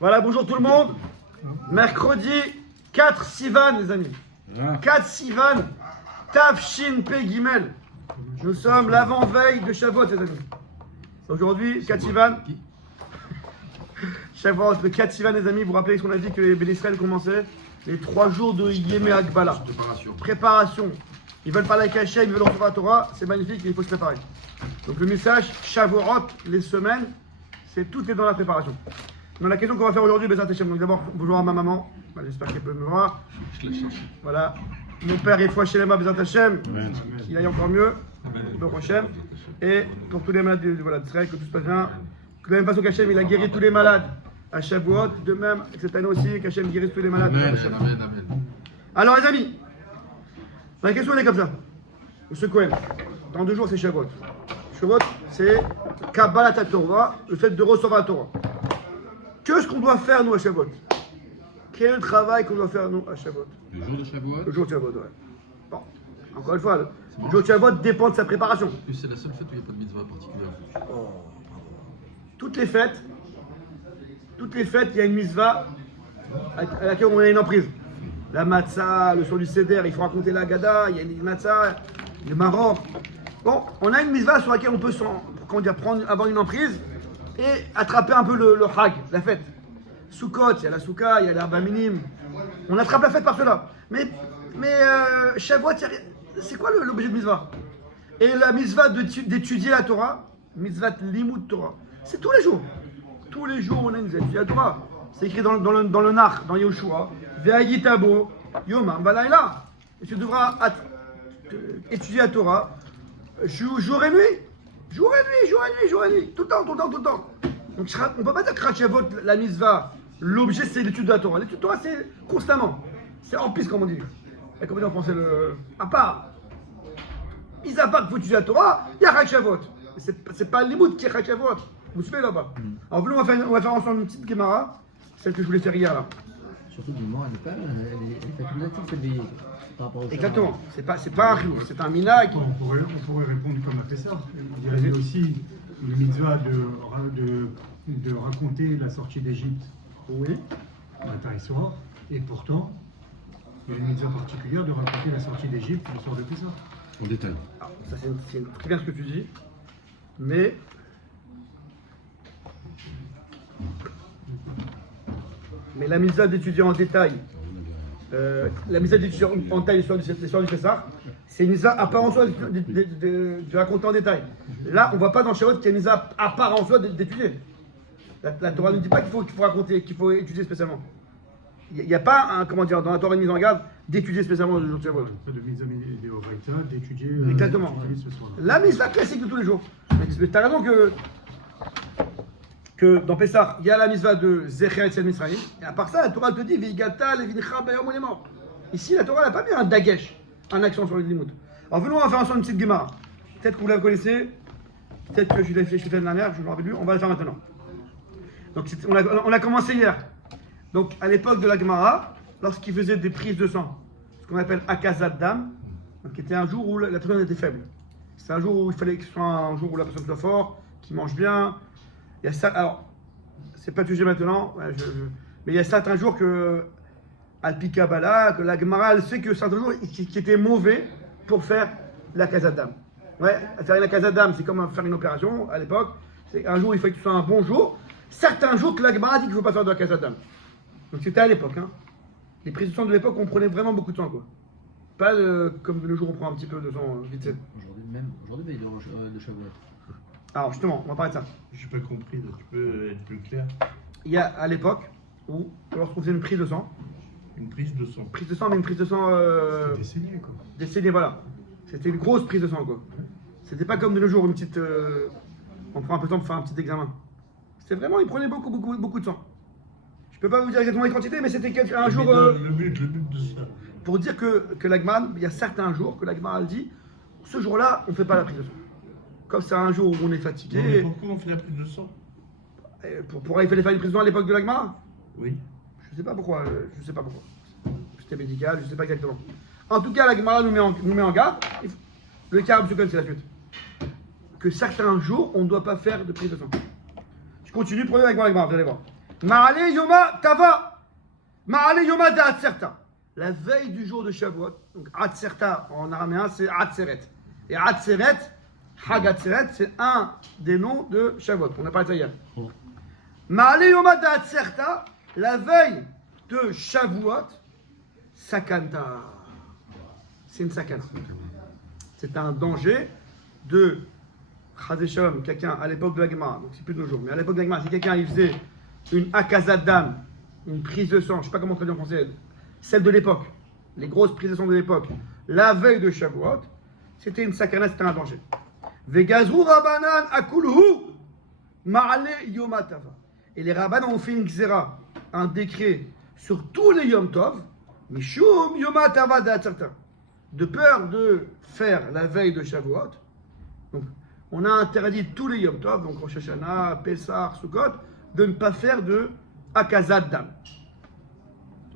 Voilà, bonjour tout le monde. Mercredi 4 Sivan, les amis. 4 Sivan, Tafshin Pe Gimel. Nous sommes l'avant-veille de Shavuot, les amis. Aujourd'hui, 4 Sivan. Shavuot, le 4 Sivan, les amis. Vous vous rappelez ce qu'on a dit que les Béné Israël commençaient les 3 jours de Yémé Akbala. Préparation. Ils veulent parler avec Hachem, ils veulent recevoir la Torah. C'est magnifique, il faut se préparer. Donc le message, Shavuot, les semaines, tout est dans la préparation. Dans la question qu'on va faire aujourd'hui, Bezat Hachem. Donc d'abord, bonjour à ma maman. J'espère qu'elle peut me voir. Voilà. Mon père est foi chez les mains, Bezat Hachem. Qu'il aille encore mieux. Donc Hachem. Et pour tous les malades d'Israël, que tout se passe bien. De la même façon qu'Hachem, il a guéri tous les malades à Shavuot. De même, cette année aussi, qu'Hachem guérisse tous les malades. Amen. Alors les amis, la question elle est comme ça. Monsieur Cohen, dans 2 jours c'est Shavuot. Shavuot, c'est Kabbalat Torah, le fait de recevoir la Torah. Qu'est-ce qu'on doit faire nous à Shavuot? Quel est le travail qu'on doit faire nous à Shavuot? Le jour de Shavuot. Le jour de Shavuot, ouais. Bon, encore une fois, le jour de Shavuot dépend de sa préparation. En plus, c'est la seule fête où il n'y a pas de mitzvah particulière. Toutes les fêtes, il y a une mitzvah à laquelle on a une emprise. La matzah, le son du seder, il faut raconter la gada, il y a une matzah, le maror. Bon, on a une mitzvah sur laquelle on peut avoir une emprise et attraper un peu le hag, la fête. Sukkot, il y a la souka, il y a l'herbe minime. On attrape la fête par cela. Mais Shavuot, c'est quoi l'objet de mitzvah? Et la mitzvah d'étudier la Torah, mitzvah limud Torah, c'est tous les jours. Tous les jours, on a une mitzvah d'étudier la Torah. C'est écrit dans le Nach, dans Yoshua. Ve'ayitabo, yomam balayla. Et tu devras étudier la Torah jour et nuit. Jour et nuit. Tout le temps. Donc on ne peut pas dire que Shavuot, la mitzvah, l'objet c'est l'étude de la Torah. L'étude de la Torah c'est constamment. C'est en piste comme on dit. Et comme on dit en français, à part. Mis à part qu'il faut étudier la Torah, il y a Shavuot. C'est pas l'imout qui est Shavuot. Vous suivez là-bas. Alors on va faire ensemble une petite Gemara. Celle que je voulais faire hier là. Surtout du moment, elle est facultative cette veillée par rapport au Exactement. C'est pas un riou, c'est un minag. On pourrait répondre comme a fait ça. On dirait aussi le mitzvah de raconter la sortie d'Égypte Oui. matin et soir. Et pourtant, il y a une mitzvah particulière de raconter la sortie d'Égypte le soir de Pessah. En détail. Alors, ça c'est très bien ce que tu dis. Mais la mitzvah d'étudier en détail, la mitzvah d'étudier en détail l'histoire du Pessah, c'est une mitzvah à part en soi de raconter en détail. Là, on ne voit pas dans Shavuot qu'il y a une mitzvah à part en soi d'étudier. La Torah ne dit pas qu'il faut raconter, qu'il faut étudier spécialement. Il n'y a pas, dans la Torah une mise en garde d'étudier spécialement le jour de Shavuot. Pas de mitzvah d'Oraita, d'étudier Exactement. ce soir. La mitzvah classique de tous les jours. Mais tu as raison que dans Pessah, il y a la mitzvah de Zecher Etzel Misraïm. Et à part ça, la Torah te dit Veigata levincha bayom ulemor. Ici, la Torah n'a pas mis un dagesh, un accent sur le limud. Alors venons, on va faire ensemble une petite Gemara. Peut-être que vous la connaissez, peut-être que je l'ai fait l'année dernière, je ne me rappelle plus, on va la faire maintenant. Donc on a commencé hier. Donc à l'époque de la Gemara, lorsqu'ils faisaient des prises de sang, ce qu'on appelle akazat dam, qui était un jour où la personne était faible. C'est un jour où il fallait que ce soit un jour où la personne soit forte, qui mange bien. Il y a ça, alors, c'est pas le sujet maintenant, mais il y a certains jours que, Alpi Kabbalah, que la Gemara, elle sait que certains jours qui étaient mauvais pour faire la Kazadam. Ouais, faire la Kazadam, c'est comme faire une opération à l'époque. C'est un jour, il faut que ce soit un bon jour. Certains jours que la Gemara dit qu'il ne faut pas faire de la Kazadam. Donc c'était à l'époque. Hein. Les prises de sang de l'époque, on prenait vraiment beaucoup de sang. Quoi. Pas comme de nos jours, on prend un petit peu de sang vite fait. Aujourd'hui, veille de Shavuot. Alors justement, on va parler de ça. Je n'ai pas compris, là. Tu peux être plus clair. Il y a à l'époque où, lorsqu'on faisait une prise de sang, Une prise de sang. prise de sang, mais une prise de sang C'était saigné, quoi. décédée, voilà. C'était une grosse prise de sang, quoi. C'était pas comme de nos jours, une petite. On prend un peu de temps pour faire un petit examen. C'était vraiment, ils prenaient beaucoup de sang. Je peux pas vous dire exactement les quantités, mais c'était un jour. Le but de ça. Pour dire que l'Agman, il y a certains jours que l'Agman dit, ce jour-là, on ne fait pas la prise de sang. Comme c'est un jour où on est fatigué. Mais pourquoi on fait la prise de sang? Pourquoi il fallait faire une prise de sang à l'époque de l'Agman? Oui. Je sais pas pourquoi. C'était médical, je sais pas exactement. En tout cas, la Gemara nous met en garde. Le cas c'est la suite. Que certains jours, on ne doit pas faire de prise de sang. Je continue, prenez avec moi la Gemara, vous allez voir. Ma'ale Yoma Tava. Ma'ale Yoma de Atzerta. La veille du jour de Shavuot. Donc Atzerta en araméen c'est Atzeret. Et Atzeret, Hag Atzeret, c'est un des noms de Shavuot. On a parlé de ça hier. Ma'ale Yoma de Atzerta. La veille de Shavuot. Sakanta. C'est une sakana. C'est un danger de Chazé Shalom, quelqu'un à l'époque de la Gemara, donc c'est plus de nos jours, mais à l'époque de la Gemara, si quelqu'un il faisait une akazat d'âme, une prise de sang, je ne sais pas comment traduire en français, celle de l'époque, les grosses prises de sang de l'époque, la veille de Shavuot, c'était une sakana, c'était un danger. Vegazru Rabanan akulhu ma'ale yomatava. Et les Rabbanan ont fait une xéra, un décret sur tous les Yom Tov, mishum yomatava da'atzerta, de peur de faire la veille de Shavuot. Donc, on a interdit tous les Yom Tov, donc Rosh Hashanah, Pessah, Sukkot, de ne pas faire de Akazat Dam.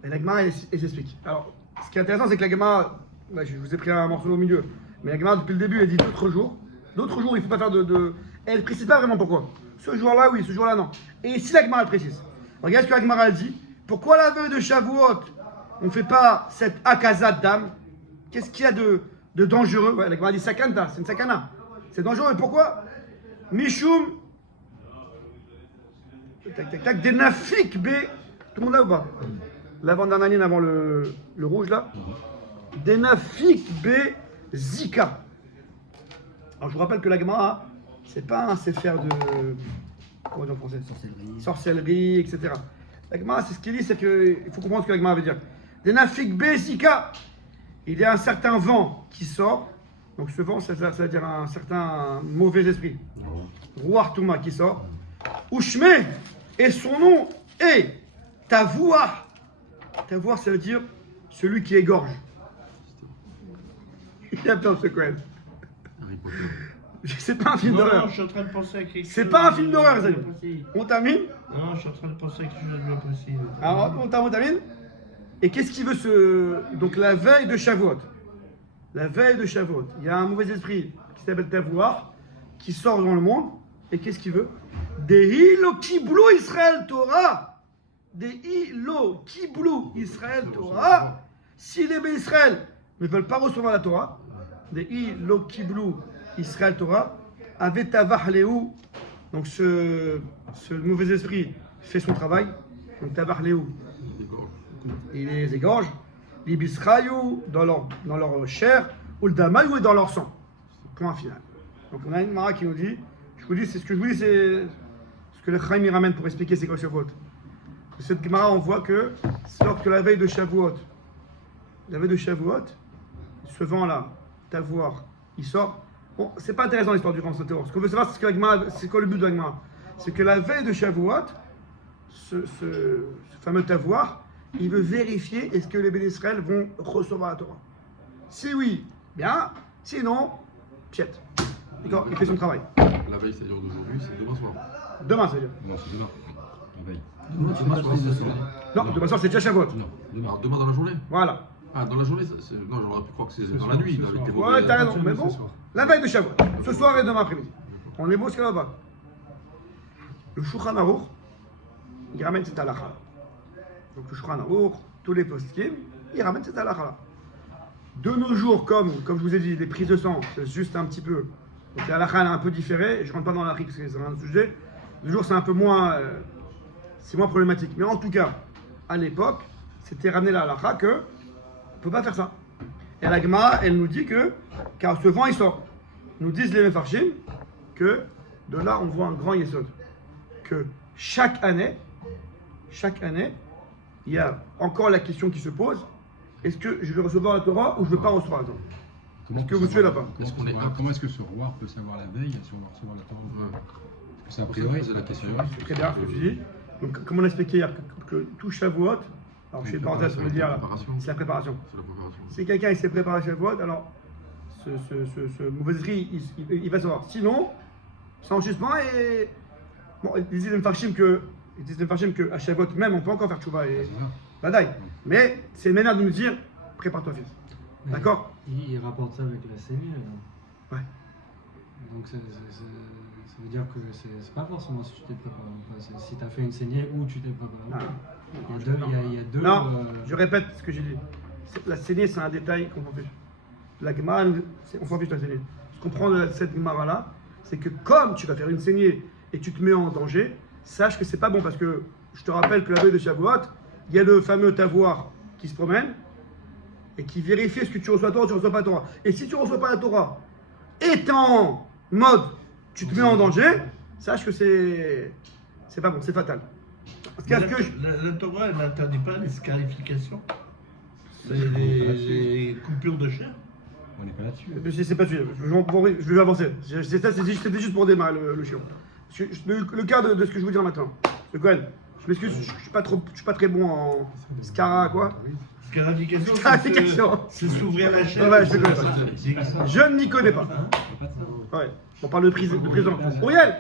Et la Gemara, elle s'explique. Alors, ce qui est intéressant, c'est que la Gemara, là, je vous ai pris un morceau au milieu, mais la Gemara, depuis le début, elle dit d'autres jours, il ne faut pas faire Elle ne précise pas vraiment pourquoi. Ce jour-là, oui, ce jour-là, non. Et ici, la Gemara, elle précise. Regarde ce que la Gemara, elle dit. Pourquoi la veille de Shavuot, on ne fait pas cette Akazat Dam? Qu'est-ce qu'il y a de dangereux? Ouais, la Gemara dit Sakanta, c'est une sakana. C'est dangereux. Pourquoi? Mishum. Tac, tac, tac. Des nafik B. Tout le monde là ou pas? L'avant-dernière ligne avant le rouge là. Des nafik B. Zika. Alors je vous rappelle que la Gemara, c'est pas un sefer de. Comment dire en français? Sorcellerie, etc. La Gemara, c'est ce qu'il dit, c'est qu'il faut comprendre ce que la Gemara veut dire. Des nafik B. Zika. Il y a un certain vent qui sort. Donc ce vent, ça veut dire un certain mauvais esprit. Ruach Touma qui sort. Ushme, et son nom est Tavouah. Tavouah, ça veut dire celui qui égorge. Il a peur de ce quoi? C'est pas un film d'horreur. Non, je suis en train de penser à quelque chose. C'est pas un film d'horreur, les amis. On termine? Non, je suis en train de penser à quelque chose de bien précis. Alors, on termine? Et qu'est-ce qu'il veut Donc la veille de Shavuot. La veille de Shavuot, il y a un mauvais esprit qui s'appelle Tavouah, qui sort dans le monde, et qu'est-ce qu'il veut? Des ilo kiblou Israël Torah. Des ilo kiblou Israël Torah. Si les bénis Israël ne veulent pas recevoir la Torah, des ilo kiblou Israël Torah, avec Tavahléou, donc ce mauvais esprit fait son travail, donc Tavahléou, il les égorge. L'ibisraïou dans leur chair, ou le damaïou est dans leur sang. Point final. Donc on a une Mara qui nous dit, c'est ce que je vous dis, c'est ce que le Chaim ramène pour expliquer c'est quoi Shavuot. Cette Gemara, on voit que lorsque la veille de Shavuot, ce vent-là, Tavouah, il sort. Bon, c'est pas intéressant l'histoire du vent Saint-Théor. Ce qu'on veut savoir, c'est c'est quoi le but de la Gemara. C'est que la veille de Shavuot, ce fameux Tavouah, il veut vérifier est-ce que les bénis Israël vont recevoir la Torah. Si oui, bien. Sinon, piet. D'accord, il fait son travail. La veille, c'est-à-dire d'aujourd'hui, c'est demain soir. Demain, c'est-à-dire. Non, c'est demain. La veille. Demain soir, c'est ce soir. Non, demain soir, c'est déjà Shavuot. Non, demain. Alors, demain dans la journée? Voilà. Ah, dans la journée, non, j'aurais pu croire que c'est dans la nuit. Dans les Ouais, t'as raison, mais bon. La veille de Shavuot. Ce soir et demain après-midi. On est beau ce qu'il y a là-bas. Le Shulchan Aruch, il ramène cette halakha. Donc le Shulchan Aruch, tous les poskim, ils ramènent cette halakha. De nos jours, comme je vous ai dit, les prises de sang, c'est juste un petit peu. Donc la halakha est un peu différée, je ne rentre pas dans la parce que c'est un sujet. De nos jours, c'est un peu moins. C'est moins problématique. Mais en tout cas, à l'époque, c'était ramené la halakha que. On ne peut pas faire ça. Et la Gemara, elle nous dit que. Car ce vent, il sort. Nous disent les Mefarshim que de là, on voit un grand yesod. Que chaque année, il y a encore la question qui se pose, est-ce que je vais recevoir la Torah ou je ne vais pas recevoir la Torah? Est-ce que vous suivez là-bas? Comment est-ce que ce roi peut savoir la veille si on va recevoir la Torah? C'est a Pour ça, priori, c'est la question. C'est très bien ce que tu dis. Donc, comme on a expliqué hier, que tout Shavuot, alors je fais une parenthèse, on va dire là, c'est la préparation. C'est la préparation. Si quelqu'un il s'est préparé à Shavuot, alors ce mauvais esprit, il va savoir. Sinon, sans jugement, et. Bon, ils disent les Mefarshim qu'à Shavuot même, on peut encore faire tchouva et. Badaï. Mais c'est une manière de nous dire, prépare-toi, fils. D'accord? Il rapporte ça avec la sémie. Ouais. Donc Ça veut dire que c'est pas forcément si tu t'es préparé ou pas, c'est si tu as fait une saignée ou tu t'es préparé ou pas. Il y a deux. Non, je répète ce que j'ai dit. La saignée, c'est un détail qu'on s'en fiche. La Gemara, on s'en fiche de la saignée. Ce qu'on prend de cette Gemara-là, c'est que comme tu vas faire une saignée et tu te mets en danger, sache que c'est pas bon parce que je te rappelle que la veille de Shavuot, il y a le fameux tavoir qui se promène et qui vérifie est-ce que tu reçois la Torah ou tu ne reçois pas la Torah. Et si tu ne reçois pas la Torah, étant en mode tu te mets en danger, sache que c'est pas bon, c'est fatal. Parce que La Torah, elle n'interdit pas les scarifications, les coupures de chair. On n'est pas là-dessus. je sais pas, je vais avancer. C'était juste pour démarrer le chiot. Le cas de ce que je vous dire maintenant. Le Cohen, je m'excuse, je suis pas très bon en scara quoi. Scarification, Scarification. c'est s'ouvrir la chair. Ouais, je connais pas. Je ne m'y connais pas. Ouais. On parle de prison. Auriel,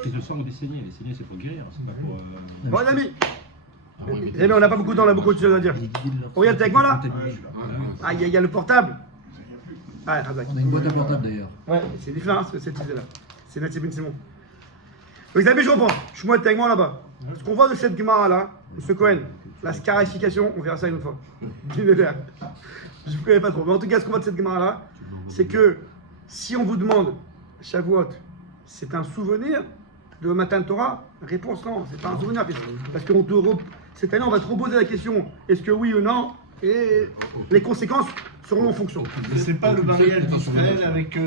Prise de sang ou des saignées. Les saignées, c'est pour guérir, c'est pas pour. bon ami. Ah ouais, mais- Eh bien, on n'a pas beaucoup de temps, on a beaucoup de choses à dire. Auriel, t'es avec moi là? Ah, il y a le portable. Ah, Razak. On a une boîte à portable d'ailleurs. Ouais, c'est différent hein, cette idée-là. C'est Nathalie Ben Simon. Donc, les amis, je reprends. Je suis moi, t'es avec moi là-bas. Ce qu'on voit de cette Gemara là, de ce Cohen, la scarification, on verra ça une autre fois. Je ne connais pas trop. Mais en tout cas, ce qu'on voit de cette Gemara là, c'est que si on vous demande, Shavuot, c'est un souvenir de Matan Torah? Réponse non, c'est pas un souvenir. Parce que cette année, on va te reposer la question est-ce que oui ou non? Et les conséquences seront en fonction. Mais c'est pas le mariage d'Israël avec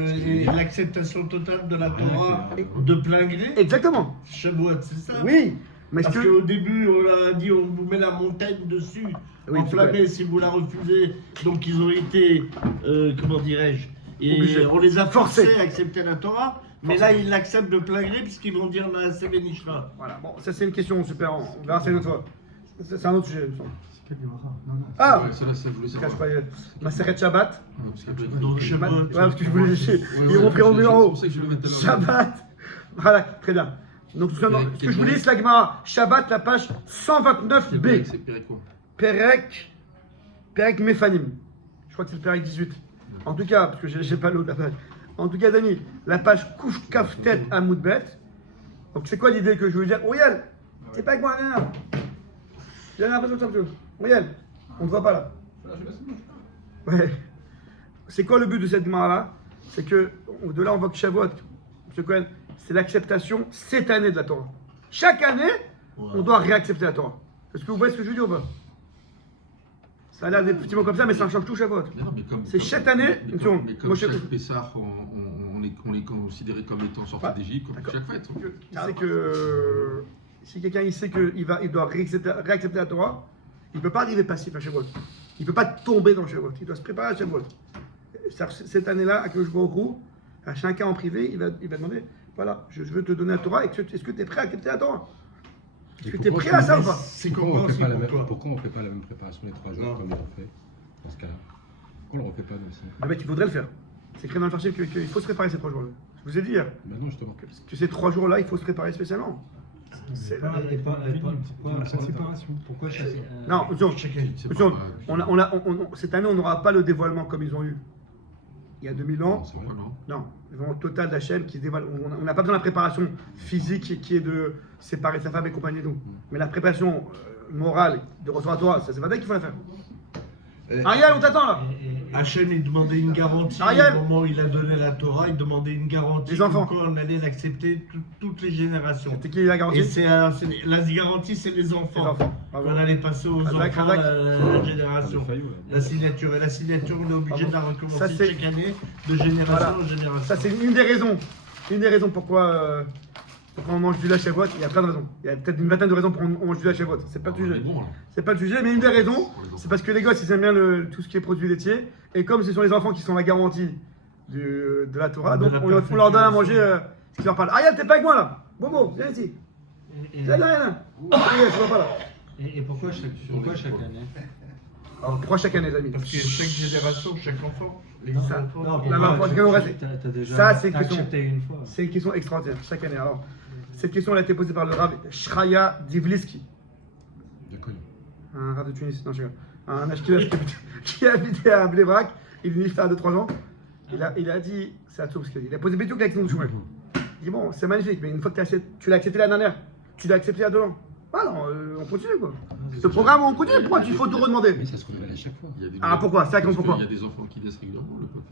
l'acceptation totale de la Torah de plein gré. Exactement. Shavuot, c'est ça? Oui. Mais est-ce Parce que. qu'au début, on a dit on vous met la montagne dessus, Oui, enflammée si vous la refusez. Donc ils ont été, comment dirais-je, et Obligés. on les a Forcés. forcés à accepter la Torah. Mais là, ils l'acceptent de plein gré puisqu'ils vont dire Naaseh Benishma. Voilà, bon, ça c'est une question super. On verra ça une autre fois. C'est un autre sujet. il me semble. C'est quel Gemara? Non, non. Ah Ouais, celle-là, ça, je voulais Je cache savoir. pas. Ma Seret Shabbat. Ouais, parce qu'après- Donc Ouais, Shavuot. parce que je voulais. Ils m'ont pris en C'est numéro. pour ça que je le mettais là. Shabbat. Voilà, très bien. Donc, tout ça, ce que je vous dis, c'est la Gemara. Shabbat, la page 129b. C'est Pérec quoi? Perek Mefanim. Je crois que c'est le Perek 18. En tout cas, parce que j'ai pas l'autre la page. En tout cas, Dani, la page Kouch Kaftet Amoudbet. Donc, c'est quoi l'idée que je veux dire? Auriel, t'es pas avec moi, là. J'ai l'impression de ça, monsieur. Auriel, on ne te voit pas là. Ouais. C'est quoi le but de cette Gemara-là? C'est que, de là, on voit que Shavuot, monsieur Cohen, c'est l'acceptation cette année de la Torah. Chaque année, on doit réaccepter la Torah. Est-ce que vous voyez ce que je veux dire ou pas? Ça a l'air des petits mots comme ça, mais ça change tout Shavuot. Mais non, mais comme- C'est comme- chaque année, mais une comme- seconde. Mais comme Moi, chaque je- Pessah, on les considérait comme étant sortis Ouais, d'Égypte, comme d'accord. chaque fête. Il sait que si quelqu'un il sait qu'il doit réaccepter la Torah, il ne peut pas arriver passif à Shavuot. Il ne peut pas tomber dans Shavuot. Il doit se préparer à Shavuot. Cette année-là, à Koshgorou, à chacun en privé, il va demander voilà, je veux te donner la Torah. Est-ce que tu es prêt à accepter la Torah? Est-ce que tu es prêt à ça ou pas? C'est Pourquoi on ne fait compréhensible pas la pour même- toi. pourquoi on fait pas la même préparation les 3 jours Non. comme on le fait dans ce cas-là? Pourquoi on le refait pas dans ce Le mec, il faudrait le faire. C'est écrit dans le farcif qu'il faut se préparer ces 3 jours-là. Je vous ai dit hier Ben non, justement. que ces 3 jours-là, il faut se préparer spécialement. C'est Pourquoi La séparation. Pourquoi chaque. Non, attention, C'est attention, pas- cette année, on n'aura pas le dévoilement comme ils ont eu il y a 2000 ans. Non, c'est vrai. Pourquoi non? Non, le dévoilement total d'Hachem qui se dévoile. On n'a pas besoin de la préparation physique qui est de séparer sa femme et compagnie de nous. Mais la préparation morale de recevoir la Torah, ça c'est pas qu'il faut la faire. Ariel, on t'attend là. Hachem, il demandait une garantie. Ariel. Au moment où il a donné la Torah, il demandait une garantie. Les enfants. qu'on allait l'accepter toutes les générations. C'était qui la garantie? Et la garantie, c'est les enfants. Les enfants. Bravo. Qu'on allait passer aux Razak, enfants Razak. la génération. Des faillots, là. La signature. Et la signature, on est obligé Bravo. de la Ça, recommencer c'est- chaque année, de génération Voilà. en génération. Ça c'est une des raisons. Une des raisons pourquoi on mange du lait à Shavuot. Il y a plein de raisons. Il y a peut-être une vingtaine de raisons pour on mange du lait à Shavuot. C'est pas le On est sujet. bon, là. C'est pas le sujet, mais une des raisons, c'est parce que les gosses ils aiment bien tout ce qui est produit laitier. Et comme ce sont les enfants qui sont la garantie de la Torah, De donc la on leur donne à manger ce qu'ils leur parlent. Ariel, t'es pas avec moi là? Bobo, viens ici. Viens là, rien. Ariel, je vois pas là. Et pourquoi chaque année? Alors, pourquoi chaque année, les amis? Parce que chaque génération, chaque enfant. Les Non, Ça- enfants. non, la main, pourquoi quand on reste- t'as déjà Ça, c'est une question. accepté une fois. C'est une question extraordinaire, chaque année. Alors, cette question elle a été posée par le Rav Shraya Divliski, De connu. un Rav de Tunis, non, je rigole. Un Ashkenaz qui habitait à Bnei Brak. Il est nifta de 3 ans. Il a dit, c'est à Tsoubski, il a posé Bédiouk avec son Shmuel. dis bon, c'est magnifique, mais une fois que tu l'as accepté la dernière, tu l'as accepté il y a 2 ans. Voilà, on continue quoi. Ce programme, on continue. Pourquoi tu faut te redemander? Mais ça se renouvelle à chaque fois. Il y a des- Ah, pourquoi? C'est ça, Parce pourquoi? qu'il y a des enfants qui laissent régulièrement le pote.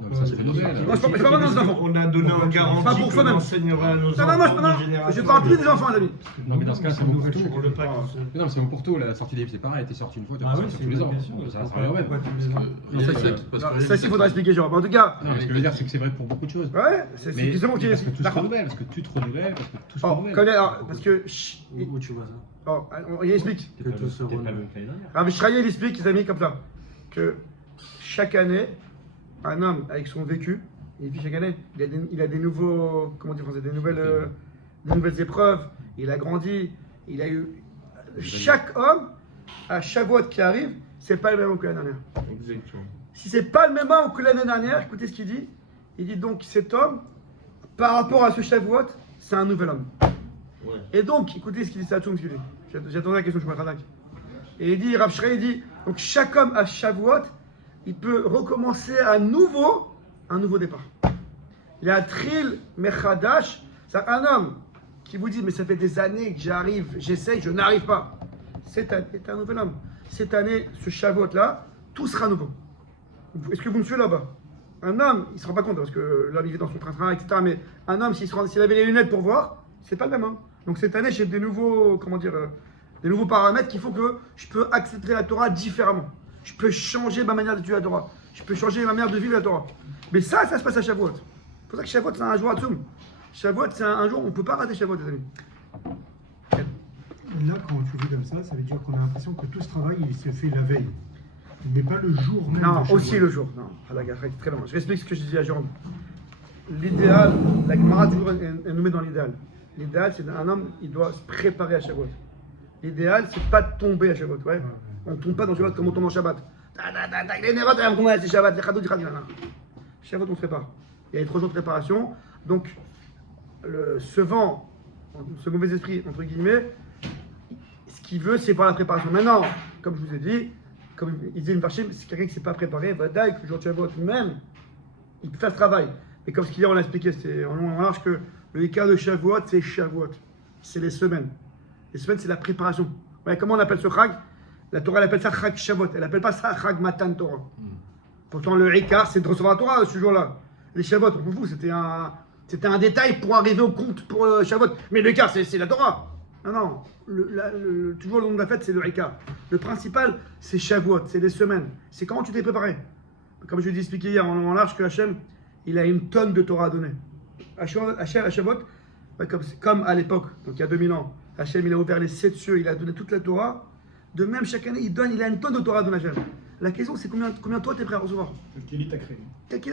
Non, mais ça se renouvelle. Moi, je parle pas maintenant des enfants. On a donné en Pas garantie pour qu'on soi-même. enseignera à nos Non, enfants. non, moi, de génération je parle plus en des enfants, les amis. Non, mais dans ce cas, c'est bon pour tout. Pour le pack. Non, mais c'est bon pour tout. La sortie des livres, c'est pareil. T'es sorti une fois, tu vas Ah oui, sortir c'est tous les ans. bien sûr. Ça reste rien au même. Il y a des- parce que- Ça, il faudra expliquer, genre. En tout cas, Non, mais ce que je veux dire, c'est que c'est vrai pour beaucoup de choses. ouais, c'est Mais justement qui parce que tout se D'accord. renouvelle, parce que tu te renouvelles, parce que tout se Oh, renouvelle. parce que. Où tu vois ça? Oh, il explique. Que tout se T'es pas renouvelle. le même que l'année dernière. Rav Shraïa, il explique, les amis, comme ça, que chaque année, un homme avec son vécu, et puis chaque année, il a des nouveaux, comment dire en français, des nouvelles épreuves, il a grandi, il a eu. Chaque homme, à Shavuot qui arrive, c'est pas le même homme que l'année dernière. Exactement. Si c'est pas le même homme que l'année dernière, écoutez ce qu'il dit. Il dit donc cet homme, par rapport à ce Shavuot, c'est un nouvel homme. Ouais. Et donc, écoutez ce qu'il dit, c'est à tout ce qu'il dit. J'attendais la question, je me rattrape. Et il dit, Rav Shraïa, il dit, donc chaque homme à Shavuot, il peut recommencer à nouveau, un nouveau départ. Il y a un tril mechadash, c'est un homme qui vous dit, mais ça fait des années que j'arrive, j'essaye, je n'arrive pas. C'est un nouvel homme. Cette année, ce Shavuot-là, tout sera nouveau. Est-ce que vous me suivez là-bas? Un homme, il ne se rend pas compte, parce que l'homme il vit dans son train-train, etc. Mais un homme, s'il avait les lunettes pour voir, c'est pas le même homme. Donc cette année, j'ai des nouveaux, des nouveaux paramètres qui font que je peux accepter la Torah différemment. Je peux changer ma manière d'étudier la Torah. Je peux changer ma manière de vivre la Torah. Mais ça se passe à Shavuot. C'est pour ça que Shavuot, c'est un jour à Tzoum. Shavuot, c'est un jour, on ne peut pas rater Shavuot, les amis. Là, quand tu vis comme ça veut dire qu'on a l'impression que tout ce travail, il se fait la veille. Mais pas le jour même. Non, de aussi Shavuot. le jour. Non, très loin. Je vais expliquer ce que je disais à Jérôme. L'idéal, la Gemara toujours elle nous met dans l'idéal. L'idéal, c'est un homme, il doit se préparer à Shavuot. L'idéal, c'est pas de tomber à Shavuot. Ouais. On ne tombe pas dans Shavuot comme on tombe en Shabbat. Les Nérotes, on tombe c'est Shabbat, les Chadout, Shavuot, on se prépare. Il y a 3 jours de préparation. Donc, ce vent, ce mauvais esprit, entre guillemets, ce qu'il veut, c'est voir la préparation. Maintenant, comme je vous ai dit, comme il disait une Varchim, c'est quelqu'un qui ne s'est pas préparé, Vadaï, que le jour de Shavuot même, il peut faire ce travail. Mais comme ce qu'il y a, on l'a expliqué, c'était en long et en large que le écart de Shavuot, c'est Shavuot. C'est les semaines. Les semaines, c'est la préparation. Ouais, comment on appelle ce Chag? La Torah, elle appelle ça Chag Shavuot. Elle appelle pas ça Chag Matan Torah. Pourtant, le écart, c'est de recevoir la Torah ce jour-là. Les Shavuot, on s'en fout, c'était un détail pour arriver au compte pour Shavuot. Mais le écart, c'est la Torah. Non, toujours le nom de la fête, c'est le écart. Le principal, c'est Shavuot, c'est les semaines. C'est comment tu t'es préparé. Comme je l'ai expliqué hier en large, que Hachem, il a une tonne de Torah à donner. Hachem, à Shavuot, comme à l'époque, donc il y a 2000 ans, Hachem, il a ouvert les 7 cieux, il a donné toute la Torah. De même, chaque année, il a une tonne de Torah à donner Hachem. La question, c'est combien toi, tu es prêt à recevoir? Quel t'a créé?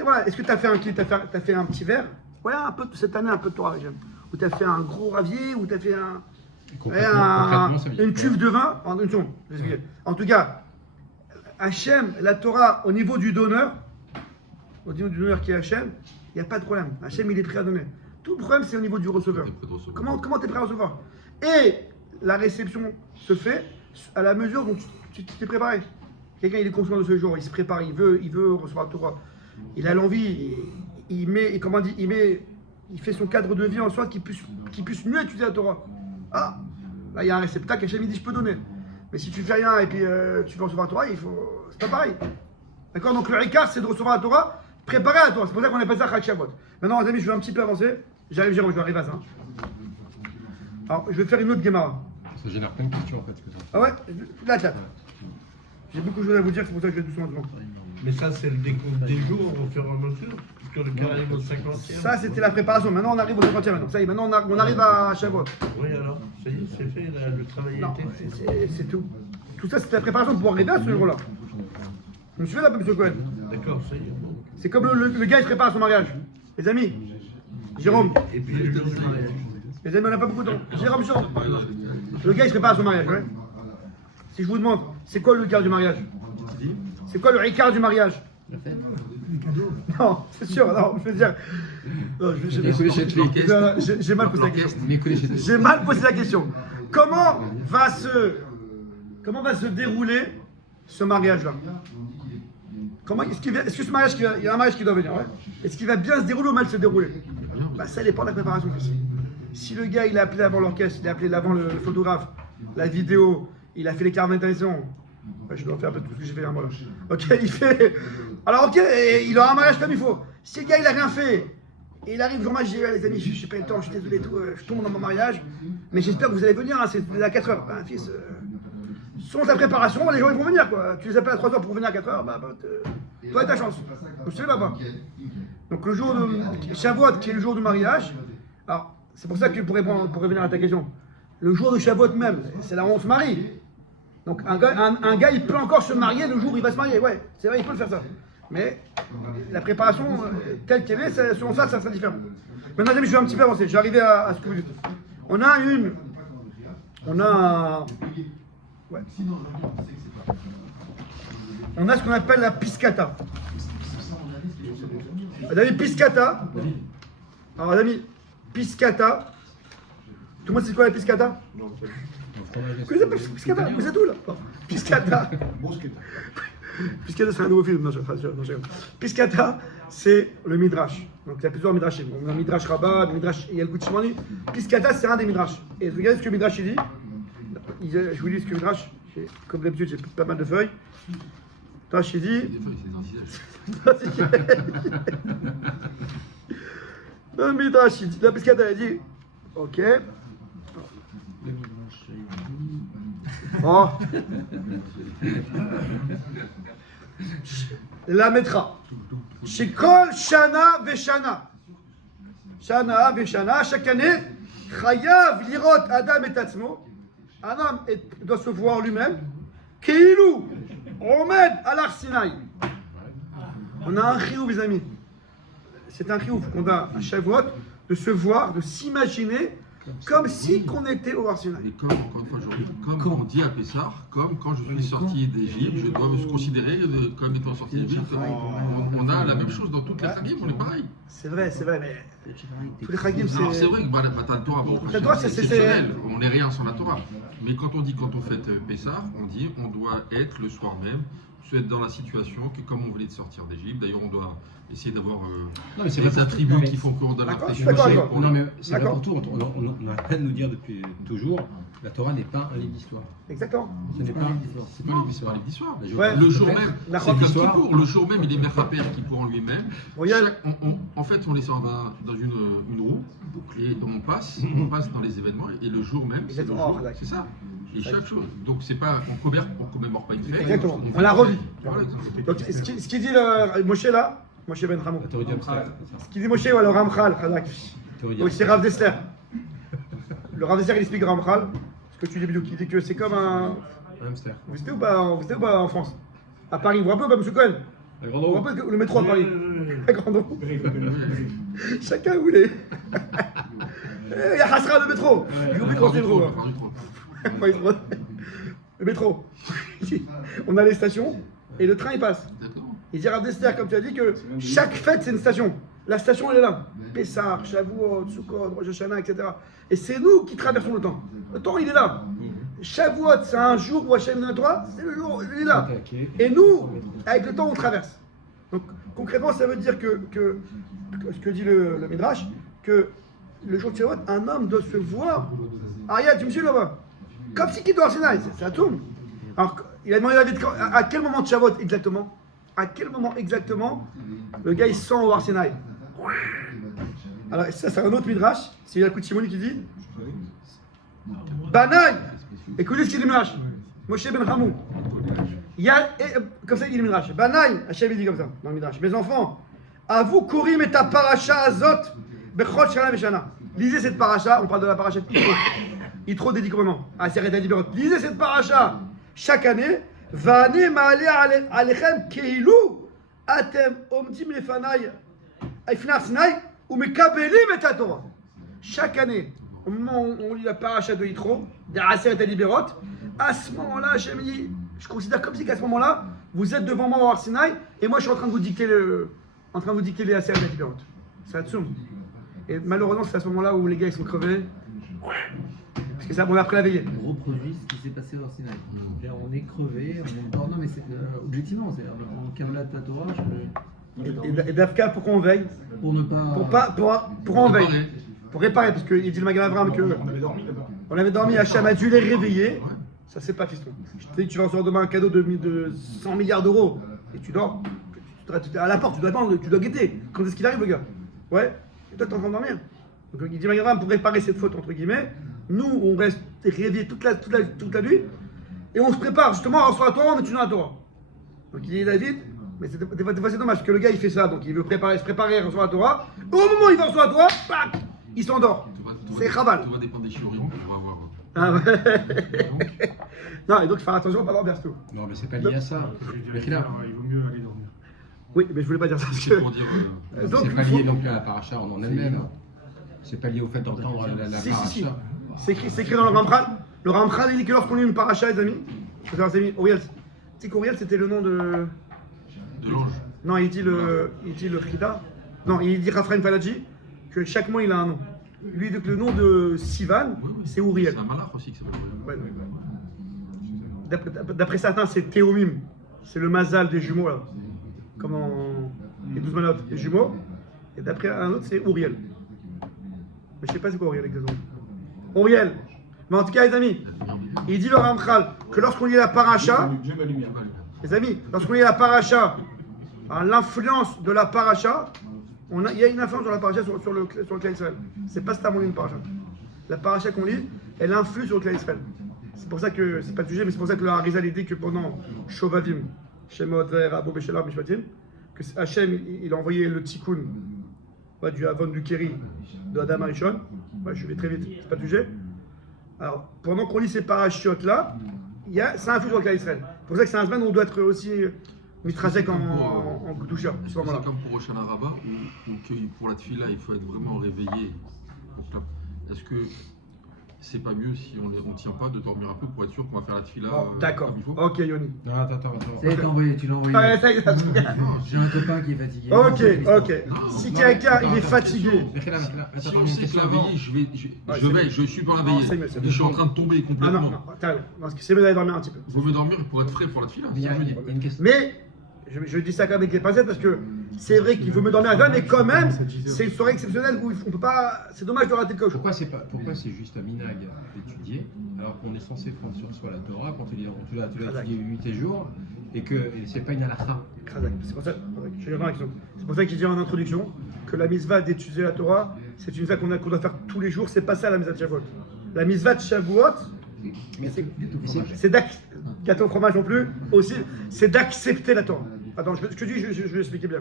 Voilà. Est-ce que tu as fait t'as fait un petit verre? Ouais, un peu, cette année, un peu de Torah, Hachem. Ou tu as fait un gros ravier, ou tu as fait Concrètement, ça veut dire une quoi? cuve de vin. Une seconde, je vais expliquer. En tout cas, Hachem, la Torah, au niveau du donneur, qui est Hachem, il n'y a pas de problème. Hachem, il est prêt à donner. Tout le problème, c'est au niveau du receveur. Comment tu es prêt à recevoir? Et la réception se fait à la mesure dont tu t'es préparé. Quelqu'un, il est conscient de ce jour, il se prépare, il veut recevoir la Torah. Il a l'envie, il fait son cadre de vie en sorte qu'il puisse mieux étudier la Torah. Ah, là, il y a un réceptacle, Hachem, il dit, je peux donner. Mais si tu fais rien et puis tu veux recevoir la Torah, c'est pas pareil. D'accord? Donc le Ricard, c'est de recevoir la Torah, préparer la Torah. C'est pour ça qu'on appelle ça Chag Shavuot. Maintenant, les amis, je vais un petit peu avancer. Jérôme, je vais arriver à ça. Alors, je vais faire une autre Gemara. Ça génère plein de questions en fait. Ah ouais? Là. J'ai beaucoup de choses à vous dire, c'est pour ça que je vais doucement. Mais ça, c'est le décompte des jours au fur et à mesure, puisque le cas arrive au 50e. Ça, c'était la préparation. Maintenant, on arrive au 50e. Maintenant, ça y est, maintenant, on arrive à Shavuot. Oui, alors, ça y est, c'est fait, le travail a Non, été fait. c'est tout. Tout ça, c'était la préparation pour arriver à ce jour-là. Vous me suivez là, M. Cohen? D'accord, ça y est. C'est comme le gars, il se prépare à son mariage. Les amis, Jérôme, Et puis le jour du mariage. les amis, on n'a pas beaucoup de temps. Jérôme, le gars, il se prépare à son mariage, ouais. Si je vous demande, c'est quoi le quart du mariage? C'est quoi le écart du mariage? Non, c'est sûr, non, je veux dire. Non, j'ai mal posé la question. J'ai mal posé la question. Comment va se dérouler ce mariage-là? Est-ce que ce mariage, il y a un mariage qui doit venir, ouais? Est-ce qu'il va bien se dérouler ou mal se dérouler? bah ça dépend de la préparation. Si le gars il a appelé avant l'orchestre, il a appelé avant le photographe, la vidéo, il a fait les caractérisations. Ouais, je dois faire un peu tout ce que j'ai fait là, moi là. Ok, il fait. Alors ok, il aura un mariage comme il faut. Si le gars il a rien fait, et il arrive vraiment, je dis les amis, je n'ai pas le temps, je suis désolé, je tombe dans mon mariage, mais j'espère que vous allez venir, hein, c'est à 4h. Ben fils, sans ta préparation, les gens ils vont venir quoi. Tu les appelles à 3h pour venir à 4h, toi et ta chance. Donc c'est là-bas. Donc le jour de Shavuot, qui est le jour du mariage, alors c'est pour ça que pour revenir à ta question, le jour de Shavuot même, c'est là où on se marie. Donc un gars il peut encore se marier le jour où il va se marier, ouais, c'est vrai, il peut le faire ça. Mais la préparation telle qu'elle est, selon ça sera différent. Maintenant, je vais un petit peu avancer, je vais arriver à ce que vous dites. On a ce qu'on appelle la piscata. Amis, piscata. Alors, amis, piscata. Tout le monde sait quoi la piscata? Vous savez piscata? Vous savez tout là? Piscata. Piscata, c'est un nouveau film. Non, Piscata, c'est le midrash. Donc, il y a plusieurs midrashim. On a le midrash Rabbah, le midrash Yalkut Shimoni. Piscata, c'est un des midrash. Et regardez ce que le midrash il dit. Je vous dis ce que le midrash. Comme d'habitude, j'ai pas mal de feuilles. Le midrash il dit. Le midrash il dit. La Piscata, il dit. Ok. Oh. La mettra. Shekol Shana Veshana. Shana Veshana, chaque année, Chayav Lirot Adam et Tatzmo. Un homme doit se voir lui-même. Keilou Omed Alar Sinai. On a un chiouf, mes amis. C'est un chiouf qu'on a à Shavuot, de se voir, de s'imaginer. Comme si qu'on était au Har Sinaï. Et comme, encore une fois, comme on dit à Pessah, comme quand je suis sorti d'Égypte, je dois me considérer comme étant sorti d'Égypte. On a la même chose dans toutes les Chagim, on est pareil. C'est vrai, mais tous les Chagim, c'est... Alors c'est vrai que bah, la Torah, bon, c'est exceptionnel, on n'est rien sans la Torah. Mais quand on fête Pessah, on dit on doit être le soir même, être dans la situation que comme on venait de sortir d'Égypte, d'ailleurs on doit essayer d'avoir les attributs qui font qu'on donne l'impression. Non mais c'est pas pour tout, on arrête pas de nous dire depuis toujours, la Torah n'est pas un livre d'histoire. Exactement. Ce n'est pas un livre d'histoire. Le jour même, c'est comme Kippour, le jour même il est Merchaper Kippour en lui-même. En fait on est dans une roue, et on passe dans les événements, et le jour même, c'est ça. Et chaque chose. Donc c'est pas, on commémore pas une fête. Exactement. On la revit. Donc ce qui dit Moshe là, Moshe Ben Ramon. Ce qui dit Moshe, le Ramchal, aussi Rav Dessler. Le Rav Dessler il explique Ramchal, ce que tu dis Bidou, qui dit que c'est comme un hamster. Vous étiez ou pas en France? À Paris, vous vous rappelez comme M. Cohen? Vous vous rappelez le métro à Paris? À Grandon. Chacun où il est. Il y a Hasra le métro. J'ai oublié de rentrer le métro. Le métro. On a les stations et le train il passe. Il dit Rav Dessler, comme tu as dit, que chaque fête c'est une station. La station elle est là. Pessah, Shavuot, Sukkot, Rosh Hashanah, etc. Et c'est nous qui traversons le temps. Le temps il est là. Shavuot c'est un jour où Hachem donne toi, c'est le jour, il est là. Et nous, avec le temps on traverse. Donc concrètement ça veut dire que ce que dit le Midrash, que le jour de Shavuot, un homme doit se voir. Ariel, tu me suis là-bas? Comme si qu'il doit Sinaï, ça tourne. Alors, il a demandé à quel moment de Shavuot exactement? À quel moment exactement le gars il sent au Har Sinaï? Alors, ça c'est un autre midrash, c'est Yalkut Shimoni qui dit Banaï. Écoutez ce qu'il dit le midrash. Moshe Ben Hamou. Comme ça il dit le midrash. Banaï, Hachem il dit comme ça dans le midrash. Mes enfants, à vous Kourim et ta paracha azot bechot shana veshana. Lisez cette paracha, on parle de la paracha de Yitro dédié comment? À Seret HaDiberot. Lisez cette paracha chaque année. Va'ani ma'aleh alechem keilou atem omdim lefanai ifnei Har Sinaï ou mekabelim et Torah. Chaque année, au moment où on lit la paracha de Yitro, de Seret HaDiberot, à ce moment-là, Hachem dit, je considère comme si qu'à ce moment-là, vous êtes devant moi au Har Sinaï et moi je suis en train de vous dicter les Seret HaDiberot. C'est Hatsoum. Et malheureusement, c'est à ce moment-là où les gars ils sont crevés. Parce que ça, on a après la veillée. On reproduit ce qui s'est passé au Sinaï. On est crevé, non mais c'est objectivement, c'est en Kabbalat Torah, Et Dafka, pourquoi on veille? Pour ne pas. Pour en veille. Pour réparer, parce qu'il dit le Magen Avraham que. On avait dormi là-bas. On avait dormi, Hachem a dû les réveiller. Ça, c'est pas fiston. Je te dis que tu vas recevoir demain un cadeau de 100 milliards d'euros. Et tu dors. Tu es à la porte, tu dois attendre, tu dois guetter. Quand est-ce qu'il arrive, le gars? Ouais. Et toi, t'es en train de dormir. Donc, il dit Magen Avraham, pour réparer cette faute, entre guillemets, nous, on reste réveillés toute la nuit. Et on se prépare justement à recevoir la Torah en étudiant la Torah. Donc, il dit David. Mais des fois, c'est dommage que le gars il fait ça, donc il veut se préparer à recevoir la Torah. Au moment où il va recevoir la Torah, pac, il s'endort. C'est Chaval. Tout va dépendre des chirurgiens qu'on va voir. Ah ouais. Non, et donc faire attention à pas dormir tout. Non, mais c'est pas lié à ça. Mais Il vaut mieux aller dormir. Oui, mais je voulais pas dire ça parce C'est pour dire. que. Donc, c'est pas lié donc à la paracha en elle-même. C'est pas lié au fait d'entendre la si. paracha. C'est écrit dans le Ramchal. Le Ramchal il dit que lorsqu'on lit une paracha, les amis, je vais faire les amis, Auriel. Tu sais qu'Auriel c'était le nom de. De l'ange. Non, il dit le Frida. Non, il dit Raphaël Faladji que chaque mois il a un nom. Lui, donc, le nom de Sivan, c'est Uriel. C'est un malach aussi qui s'appelle Uriel. Ouais. D'après certains, c'est Théomim. C'est le mazal des jumeaux, là. Comme en les 12 malotes des jumeaux. Et d'après un autre, c'est Uriel. Mais je sais pas c'est quoi Uriel exactement. Uriel. Mais en tout cas, les amis, il dit le Ramchal que lorsqu'on lit la paracha, les amis, lorsqu'on lit la paracha, l'influence de la paracha, il y a une influence de la paracha sur le clan Israël. C'est pas seulement une paracha. La paracha qu'on lit, elle influe sur le clan Israël. C'est pour ça que, c'est pas le sujet, mais c'est pour ça que le Harizal dit que pendant Shovavim, Shemot, Rabo, Beshelam, Mishpatim, que Hachem, il a envoyé le Tikkun du Avon du Keri de Adam Arishon. Ouais, je vais très vite, c'est pas le sujet. Alors, pendant qu'on lit ces parachutes là, ça influe sur le clan Israël. C'est pour ça que c'est un semaine où on doit être aussi mitrasek en Kedusha. Est-ce que c'est comme pour Hoshana Rabbah ou que pour la tefila il faut être vraiment réveillé? Est-ce que c'est pas mieux si on ne tient pas de dormir un peu pour être sûr qu'on va faire la tefila d'accord. comme il faut? Ok, Yoni. Non, attends. Ça y est, tu l'as envoyé. Ouais, ça y est. J'ai un copain qui est fatigué. Ok. Si quelqu'un il est fatigué. Si on sait que la veillée, je veille, je suis dans la veillée. c'est mieux. Je suis en train de tomber Ah complètement. non, parce que c'est mieux d'aller dormir un petit peu. Il faut me dormir pour être frais pour la tefila. Il y a une question. Mais, je dis ça avec les pincettes parce que c'est vrai qu'il faut me dormir à 20, mais quand même, c'est une soirée exceptionnelle où on peut pas. C'est dommage de rater le coach. Pourquoi c'est juste un minag d'étudier alors qu'on est censé prendre sur soi la Torah quand tu l'as étudié 8 jours et que c'est pas une halakha? C'est pour ça, c'est pour ça qu'il dit en introduction que la mitzvah d'étudier la Torah, c'est une mitzvah qu'on doit faire tous les jours, c'est pas ça la mitzvah de Shavuot. La mitzvah de Shavuot, c'est gâteau au fromage non plus, aussi, c'est d'accepter la Torah. Attends, je te dis, je vais expliquer bien.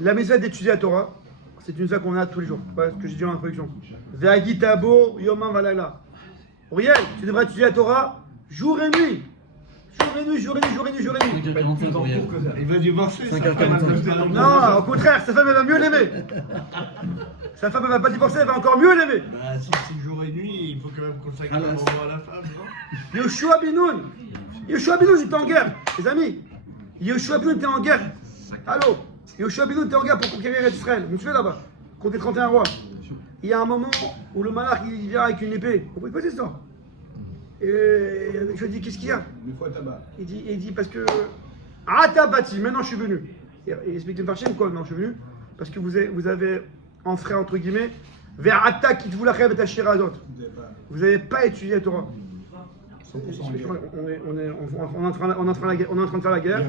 La mitzvah d'étudier la Torah, c'est une mitzvah qu'on a tous les jours. Voilà ce que j'ai dit en introduction. Ve'agitabo yomam valayla. Uriel, tu devrais étudier la Torah jour et nuit. Jour et nuit. 5h45 pour Yann. Il va divorcer. 5h45. Non, au contraire, sa femme elle va mieux l'aimer. Sa femme elle va pas divorcer, elle va encore mieux l'aimer. Bah, si c'est jour et nuit, il faut quand même consacrer un moment à la femme, non? Yoshua Binoun, il était en guerre, les amis. Yoshua Binoun était en guerre. Allô, Yoshua Binoun était en guerre pour conquérir Israël. Vous me suivez là-bas? Contre les 31 rois. Il y a un moment où le malach il vient avec une épée. Vous comprenez quoi cette histoire? Et je lui dis, qu'est-ce qu'il y a? Il dit parce que. Ah, t'as bâti, maintenant je suis venu. Et il explique une farchine, quoi? Non, je suis venu parce que vous avez en frère, entre guillemets, vers attaque qui vous la rêve et tachira azot. Vous n'avez pas étudié la Torah. On est en train de faire la guerre.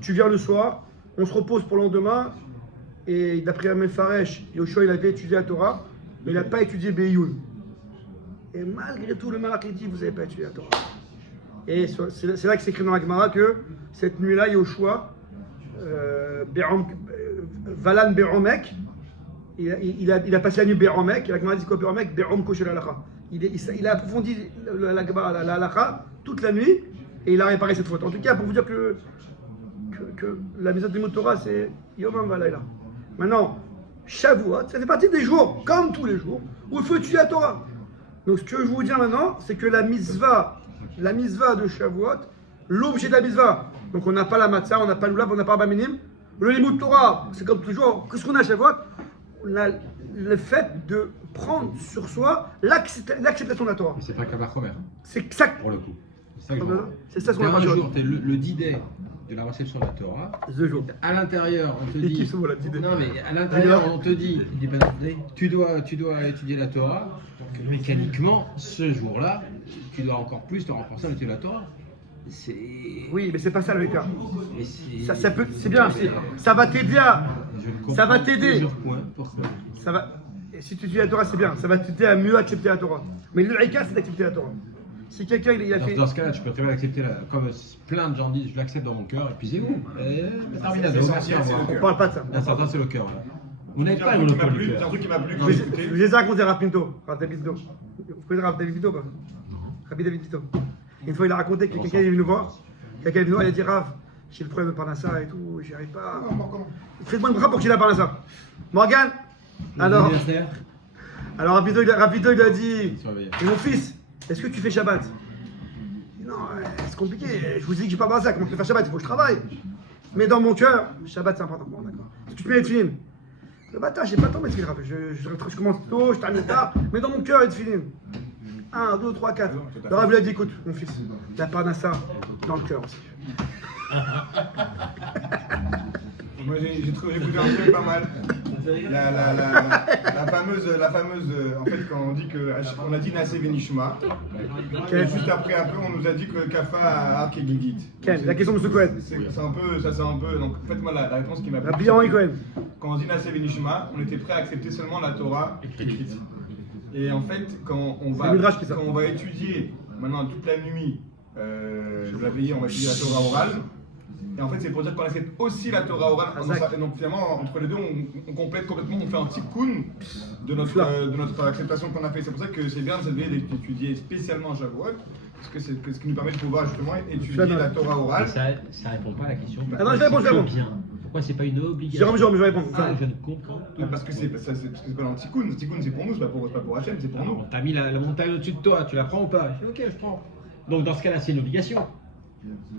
Tu viens le soir, on se repose pour le lendemain. Et d'après Amel Faresh, Yoshua il avait étudié la Torah, mais il n'a pas étudié Beyoun. Et malgré tout, le malach dit vous n'avez pas étudié la Torah. Et c'est là que c'est écrit dans la Gemara que cette nuit-là, Yoshua, Valan Beromek, il a passé la nuit Beromek, et la Gemara dit quoi Beromek? Berom Koshel Halacha. Il a approfondi la Halacha toute la nuit, et il a réparé cette faute. En tout cas, pour vous dire que la maison de Torah, c'est Yomam Valayla. Maintenant, Shavuot, ça fait partie des jours, comme tous les jours, où il faut étudier la Torah. Donc ce que je veux vous dire maintenant, c'est que la mitzvah de Shavuot, l'objet de la mitzvah, donc on n'a pas la matzah, on n'a pas le lulav, on n'a pas le baminim, le limud Torah, c'est comme toujours, qu'est-ce qu'on a à Shavuot? On a le fait de prendre sur soi l'acceptation de la Torah. Mais c'est pas Kavachomer. C'est ça. Pour le coup. C'est ça que je vois. C'est ça ce qu'on T'es a un pas jour, t'es le D-Day de la réception de la Torah. 2 jours. À l'intérieur, on te Les dit. kiffs sont là, D-Day. Non, mais à l'intérieur, on te dit, tu dois étudier la Torah. Donc mécaniquement, ce jour-là, tu dois encore plus te renforcer à étudier la Torah. C'est. Oui, mais c'est pas ça le cas. Mais c'est. Ça peut, c'est bien, ça va t'aider à. Je ne comprends Ça va t'aider. toujours point pourquoi. Ça va. Et si tu étudies la Torah, c'est bien. Ça va t'aider à mieux accepter la Torah. Mais le Haïka, c'est d'accepter la Torah. Si quelqu'un il a fait. Dans ce cas-là, tu peux très bien l'accepter, comme plein de gens disent, je l'accepte dans mon cœur, et puis c'est bon. Terminado, merci, au revoir. On parle pas de ça. Certains, c'est le cœur. Là. Vous n'avez C'est pas un le truc qui m'a monopole du plu, c'est un cœur. truc qui m'a plu quand Je j'ai vais écouté. je les ai racontés rapidement. Rabbi David Vito. Vous connaissez Rabbi David Vito pas Rabbi David Vito. Une fois, il a raconté que quelqu'un est venu nous voir. Quelqu'un est venu nous voir, il a dit Rav, j'ai le problème de Parnassa et tout, j'y arrive pas. Faites-moi une bras pour qu'il a Parnassa. Morgan alors, Rapido, il a dit et mon fils, est-ce que tu fais Shabbat? Non, c'est compliqué. Je vous dis que j'ai pas Parnassa. Comment je peux faire Shabbat? Il faut que je travaille. Mais dans mon cœur, Shabbat c'est important. Bon, d'accord. Est-ce que tu mets les filines? Le bâtard, j'ai pas le temps de mettre les filines. Je commence tôt, je termine tard. Mais dans mon cœur, il y a des filines. 1, 2, 3, 4. Le Rav lui a dit écoute, mon fils, il y a Parnassa dans le cœur aussi. Moi j'ai écouté un truc pas mal. La fameuse, en fait, quand on dit que, on a dit Nassé Benishma, et juste après un peu, on nous a dit que Kafa a Ark et Gigit. Ken, la question de M. Cohen. C'est un peu, ça c'est un peu, donc en fait moi la réponse qui m'a plu, Rabbi Henri Cohen. quand on dit Nassé Benishma, on était prêt à accepter seulement la Torah écrite. Et en fait, quand on va étudier maintenant toute la nuit, la veillée, on va étudier la Torah orale. Et en fait, c'est pour dire qu'on accepte aussi la Torah orale. Et donc finalement, entre les deux, on complète complètement, on fait un tikkun de notre acceptation qu'on a fait. C'est pour ça que c'est bien de cette veillée d'étudier spécialement en Shavuot, parce que c'est ce qui nous permet de pouvoir justement étudier la Torah orale. Ça répond pas à la question. Ah non, je vais répondre. Bien. Pourquoi c'est pas une obligation? Je vais répondre. Ah, je ne comprends pas. Parce que c'est pas dans le tikkun. Le tikkun c'est pour nous, c'est pas pour Hachem, c'est pour nous. T'as mis la montagne au-dessus de toi, tu la prends ou pas? Je dis, ok, je prends. Donc dans ce cas-là, c'est une obligation.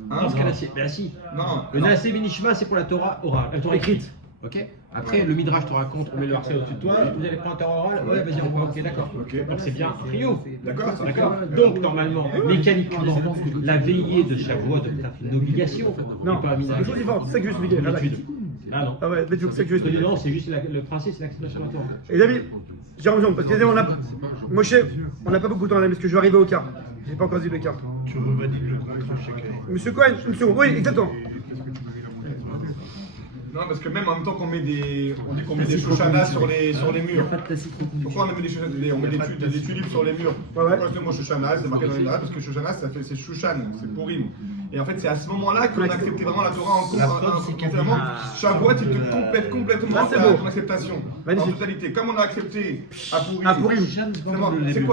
Dans ce cas-là, c'est. Ben si. Non. Le Nassé Benishma, c'est pour la Torah orale, la Torah écrite. Ok. Après, le Midrash te raconte, on met le verset au-dessus de toi, vous allez prendre la Torah orale, ouais, vas-y, on va, ok, d'accord. Donc c'est bien un trio. D'accord. Donc normalement, mécaniquement, la veillée de Shavuot est une obligation, Non, et pas un c'est minage. quelque chose de différent. C'est ça que je expliquais. Une étude. Ah non. Ah ouais, mais c'est ça que je expliquais. Non, c'est juste le principe, c'est l'acceptation de la Torah. Et les amis, Jérôme Jean, parce que on a. Moshe, on n'a pas beaucoup de temps là, parce que je vais arriver au cas. J'ai pas encore dit le cas. Tu revalides le contrat chez Kay. Monsieur Cohen, une seconde. Oui, exactement. Non, parce que même en même temps qu'on met des, on dit qu'on met des Shoshanas sur les murs. Pourquoi on met des tulipes sur les murs? Pourquoi justement Shoshana, c'est marqué dans les Midrash, parce que Shoshana, c'est Shushan, c'est Purim. Et en fait, c'est à ce moment-là qu'on a accepté vraiment la Torah en complètement. Shavuot, il te complète complètement ton acceptation en totalité. Comme on a accepté à Purim.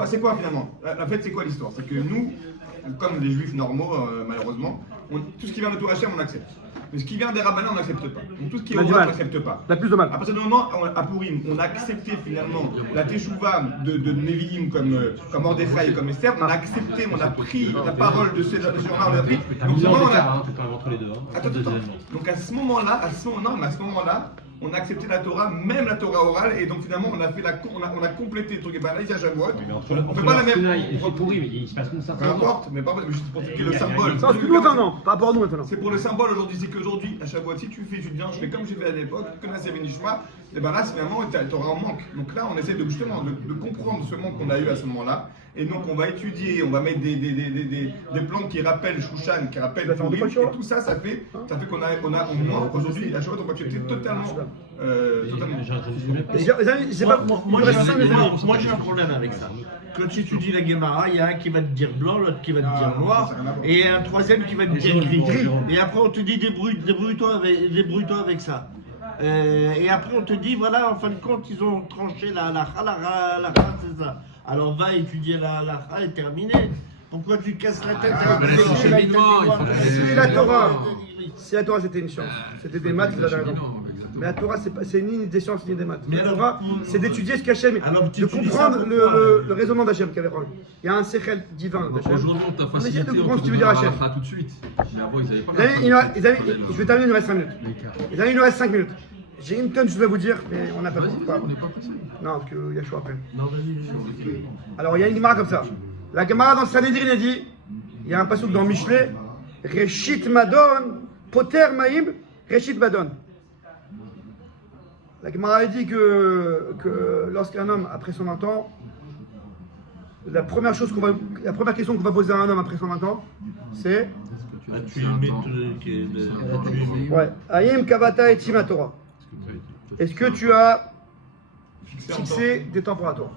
C'est quoi finalement? En fait, c'est quoi l'histoire? C'est que nous, comme les juifs normaux, malheureusement, tout ce qui vient de Torah Hashem, on accepte. Mais ce qui vient des rabbinats, on n'accepte pas. Donc tout ce qui est oral, on n'accepte pas. La plus de mal. À partir du moment à Purim, on a accepté finalement la Teshuvah de Nevi'im comme Mordechai et comme Esther, on a accepté, on a pris la parole de ces gens-là, on a pris. Donc, Tu parles entre les deux. attends. Donc à ce moment-là, on a accepté la Torah, même la Torah orale, et donc finalement on a complété le truc. Et ben là, il y a Shavuot. On fait pas la même. C'est pourri, mais il se passe comme ça. Peu importe, mais pas juste pour expliquer le symbole. Ça, c'est plus longtemps, non. Par rapport à nous maintenant. C'est pour le symbole aujourd'hui, c'est qu'aujourd'hui, à Shavuot, si tu viens, je fais comme j'ai fait à l'époque, que Nassé Benishma, et ben là, finalement, t'auras un manque. Donc là, on essaie de justement de comprendre ce manque qu'on a eu à ce moment-là. Et donc, on va étudier, on va mettre des plantes qui rappellent Shushan, qui rappellent Purim, et tout ça, ça fait qu'on a au moins, aujourd'hui, à Shavuot, on va accepter totalement. Les amis, je sais pas. Moi, j'ai un problème avec ça. Quand tu étudies la Gemara, il y a un qui va te dire blanc, l'autre qui va te dire noir, et un troisième qui va te dire gris. Et après, on te dit débrouille-toi avec ça. Et après, on te dit, voilà, en fin de compte, ils ont tranché la halakha, c'est ça. Alors, va étudier la halakha et terminé. Pourquoi tu casses la tête avec Si la Torah, c'était une science, c'était des maths, vous avez raison. Mais la Torah, c'est ni des sciences ni des maths. Mais la Torah, c'est d'étudier ce qu'Hachem, de comprendre le raisonnement d'Hachem qu'il y avait. Il y a un sechel divin d'Hachem. Aujourd'hui, on t'a On essaie facilité, de on comprendre ce te qu'il veut dire donne la Hachem. halakha tout de suite. Mais avant, ils n'avaient pas Les amis, je vais terminer, il nous reste 5 minutes. Les amis, il nous reste 5 minutes. J'ai une tonne de choses à vous dire, mais on n'a pas le temps. on n'est pas pressé. Non, parce qu'il y a chaud après. Non, vas-y. Alors, il y a une Gemara comme ça. La Gemara dans Sanhedrin, elle dit Il y a un passage dans Michelet, Reshit Madon, Poter Maïm, Reshit Madon. La Gemara dit que lorsqu'un homme, après son 20 ans, la première question qu'on va poser à un homme après son 20 ans, c'est Ayim Kavata et Tima Torah. Est-ce que tu as fixé des temps pour la Torah?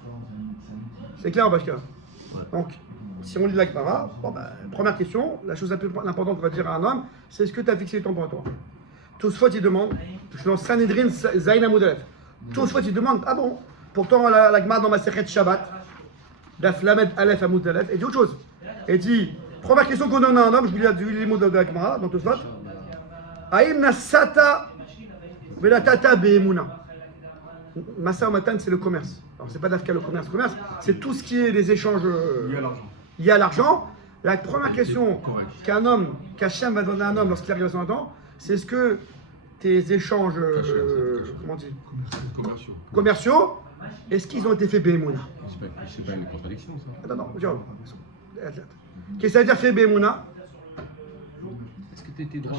C'est clair, Bashka? Donc, si on lit la Gemara, première question, la chose la plus importante qu'on va dire à un homme, c'est est-ce que tu as fixé des temps pour la Torah? Tosfot il demande, je suis dans Sanhedrin Zayin Amud Aleph. Tosfot il demande, ah bon, pourtant la Gemara dans ma Masechet Shabbat, Daf Lamed Aleph Amud Aleph, et dit autre chose. Et dit, première question qu'on donne à un homme, je vous lis les mots de la Gemara dans Tosfot. Aïm Nasata Velatata Be'emuna. Massa Matan, c'est le commerce. Alors c'est pas d'Afka le commerce. Le commerce, c'est tout ce qui est les échanges liés à l'argent. La première question qu'Hachem va donner à un homme lorsqu'il arrive à son temps, c'est est-ce que tes échanges commerciaux, est-ce qu'ils ont été faits Be'emuna? C'est pas une contradiction, ça. Attends, qu'est-ce que ça veut dire fait Be'emuna? Est-ce que tu étais droit?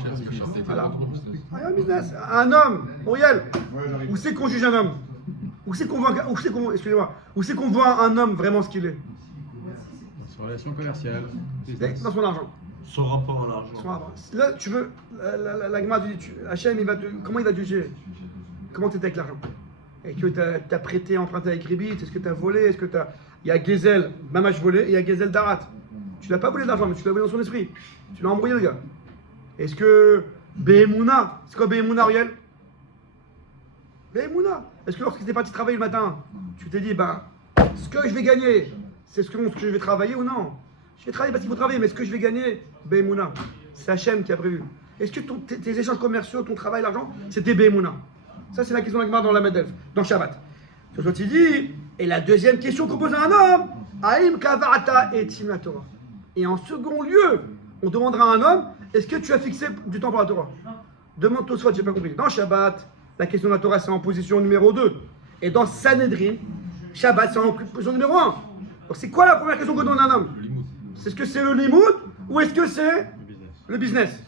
Un business. Un homme, Auriel, où c'est qu'on juge un homme? Où c'est qu'on voit un homme vraiment ce qu'il est? Dans sa relation commerciale. Dans son argent. Son rapport à l'argent. Là, tu veux, la Gemara dit, Hachem, comment il va te juger? Comment tu étais avec l'argent? Est-ce que tu as prêté, emprunté avec Ribit? Est-ce que tu as volé? Est-ce que tu as... Il y a Gezel, Mamash volé, et il y a Gezel Darat. Tu l'as pas volé d'argent, mais tu l'as volé dans son esprit. Tu l'as embrouillé, le gars. Est-ce que Be'emuna, c'est quoi Be'emuna, Ariel? Be'emuna. Est-ce que lorsque tu es parti travailler le matin, tu t'es dit, ce que je vais gagner, c'est ce que je vais travailler ou non? Je vais travailler parce qu'il faut travailler, mais ce que je vais gagner, Be'emuna, c'est Hachem qui a prévu. Est-ce que tes échanges commerciaux, ton travail, l'argent, c'était Be'emuna? Ça, c'est la question de la Gemara dans la Medelf, dans Shabbat. C'est ce qu'il dit. Et la deuxième question qu'on pose à un homme, Aïm Kavata et Tima Torah. Et en second lieu, on demandera à un homme, est-ce que tu as fixé du temps pour la Torah? Demande Tosfot, j'ai pas compris. Dans Shabbat, la question de la Torah, c'est en position numéro 2. Et dans Sanhedrin, Shabbat, c'est en position numéro 1. Donc c'est quoi la première question qu'on donne à un homme? Est-ce que c'est le limoud ou est-ce que c'est le business?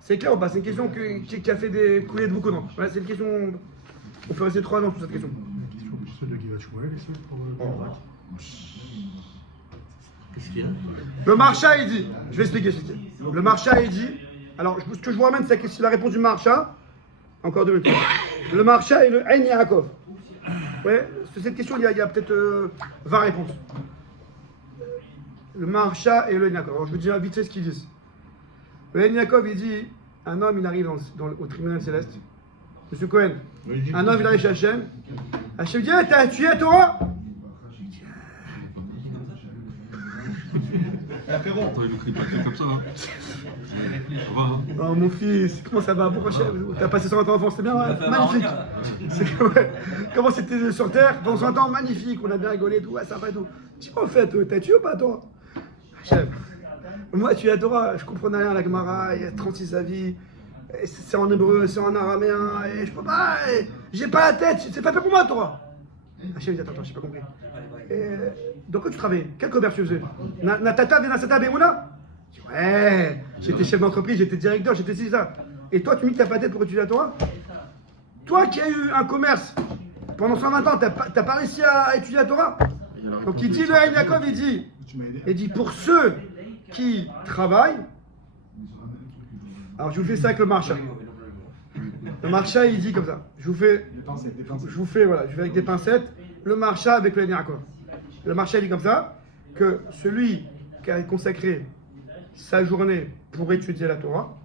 C'est clair ou pas? C'est une question qui a fait couler de beaucoup d'encre. Voilà, c'est une question. On peut rester 3 ans sur cette question. Qu'est-ce qu'il y a? Le Marsha, il dit. Je vais expliquer ce qu'il dit. Le Marsha, il dit. Alors, ce que je vous ramène, c'est la réponse du Marsha. Encore 2 minutes. Le Marsha et le Ein Yaakov. Ouais, sur cette question, il y a peut-être 20 réponses. Le Marsha et le Ein Yaakov. Alors, je vous dis vite fait ce qu'ils disent. Le Ein Yaakov, il dit, un homme, il arrive au tribunal céleste. Monsieur Cohen, un homme, il arrive chez Hachem. Hachem dit, t'as tué la Torah? Il ne crie pas comme ça. Oh mon fils, comment ça va? Pourquoi t'as passé 120 ans en France? C'est bien, ouais. Magnifique. Comment c'était sur Terre? Dans 120 ans, magnifique. On a bien rigolé et tout, ouais, sympa et tout. Tu vois, en fait, t'as tué ou pas, toi? Hachem. Moi, tu es à Torah, je comprenais rien à la Gemara, il y a 36 avis, c'est en hébreu, c'est en araméen, et je peux pas, j'ai pas la tête, c'est pas fait pour moi, Torah. Hachem dit, attends, j'ai pas compris. Donc, quand tu travaillais, quel commerce tu faisais? Natata, Venasata, Be'emuna? Ouais, j'étais chef d'entreprise, j'étais directeur, j'étais ci, ça. Et toi, tu me dis que t'as pas la tête pour étudier la Torah? Toi qui as eu un commerce pendant 120 ans, t'as pas réussi à étudier la Torah? Donc, il dit, le Ein Yaakov, il dit, pour ceux qui travaille. Alors je vous fais ça avec le Marsha. Le Marsha il dit comme ça. Je vous fais avec des pincettes. Le Marsha avec le Ein Yaakov. Le Marsha dit comme ça que celui qui a consacré sa journée pour étudier la Torah.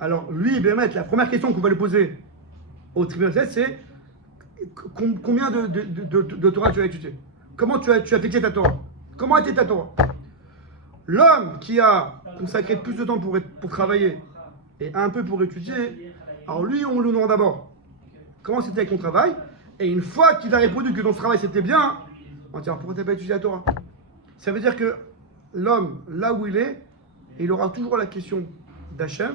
Alors lui, la première question qu'on va lui poser au tribunal, c'est combien de Torah tu as étudié? Comment tu as fixé ta Torah? Comment était ta Torah? L'homme qui a consacré plus de temps pour travailler et un peu pour étudier, alors lui, on le demande d'abord comment c'était avec ton travail, et une fois qu'il a répondu que ton travail c'était bien, on va dire pourquoi tu n'as pas étudié la Torah? Ça veut dire que l'homme, là où il est, il aura toujours la question d'Hachem,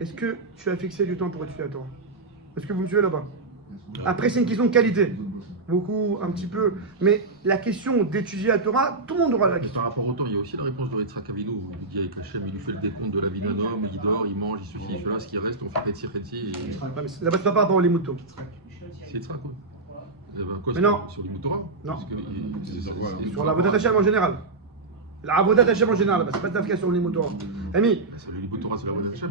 est-ce que tu as fixé du temps pour étudier la Torah? Est-ce que vous me suivez là-bas? Après, c'est une question de qualité. beaucoup, un petit peu. Mais la question d'étudier la Torah, tout le monde aura la question. Par rapport au temps, il y a aussi la réponse de Yitzhak Avinu. Il dit avec Hachem, il lui fait le décompte de la vie d'un homme, il dort, il mange, il ceci, il cela, ce qui reste, on fait Retzi. Ça passe pas par rapport aux moutons. C'est Yitzhak, quoi. Mais non. Sur les Torah. Non. Sur la Avodat Hashem en général. La Avodat Hashem en général, c'est pas d'affaire sur les moutons. Ami. C'est le Torah, c'est la Avodat Hashem.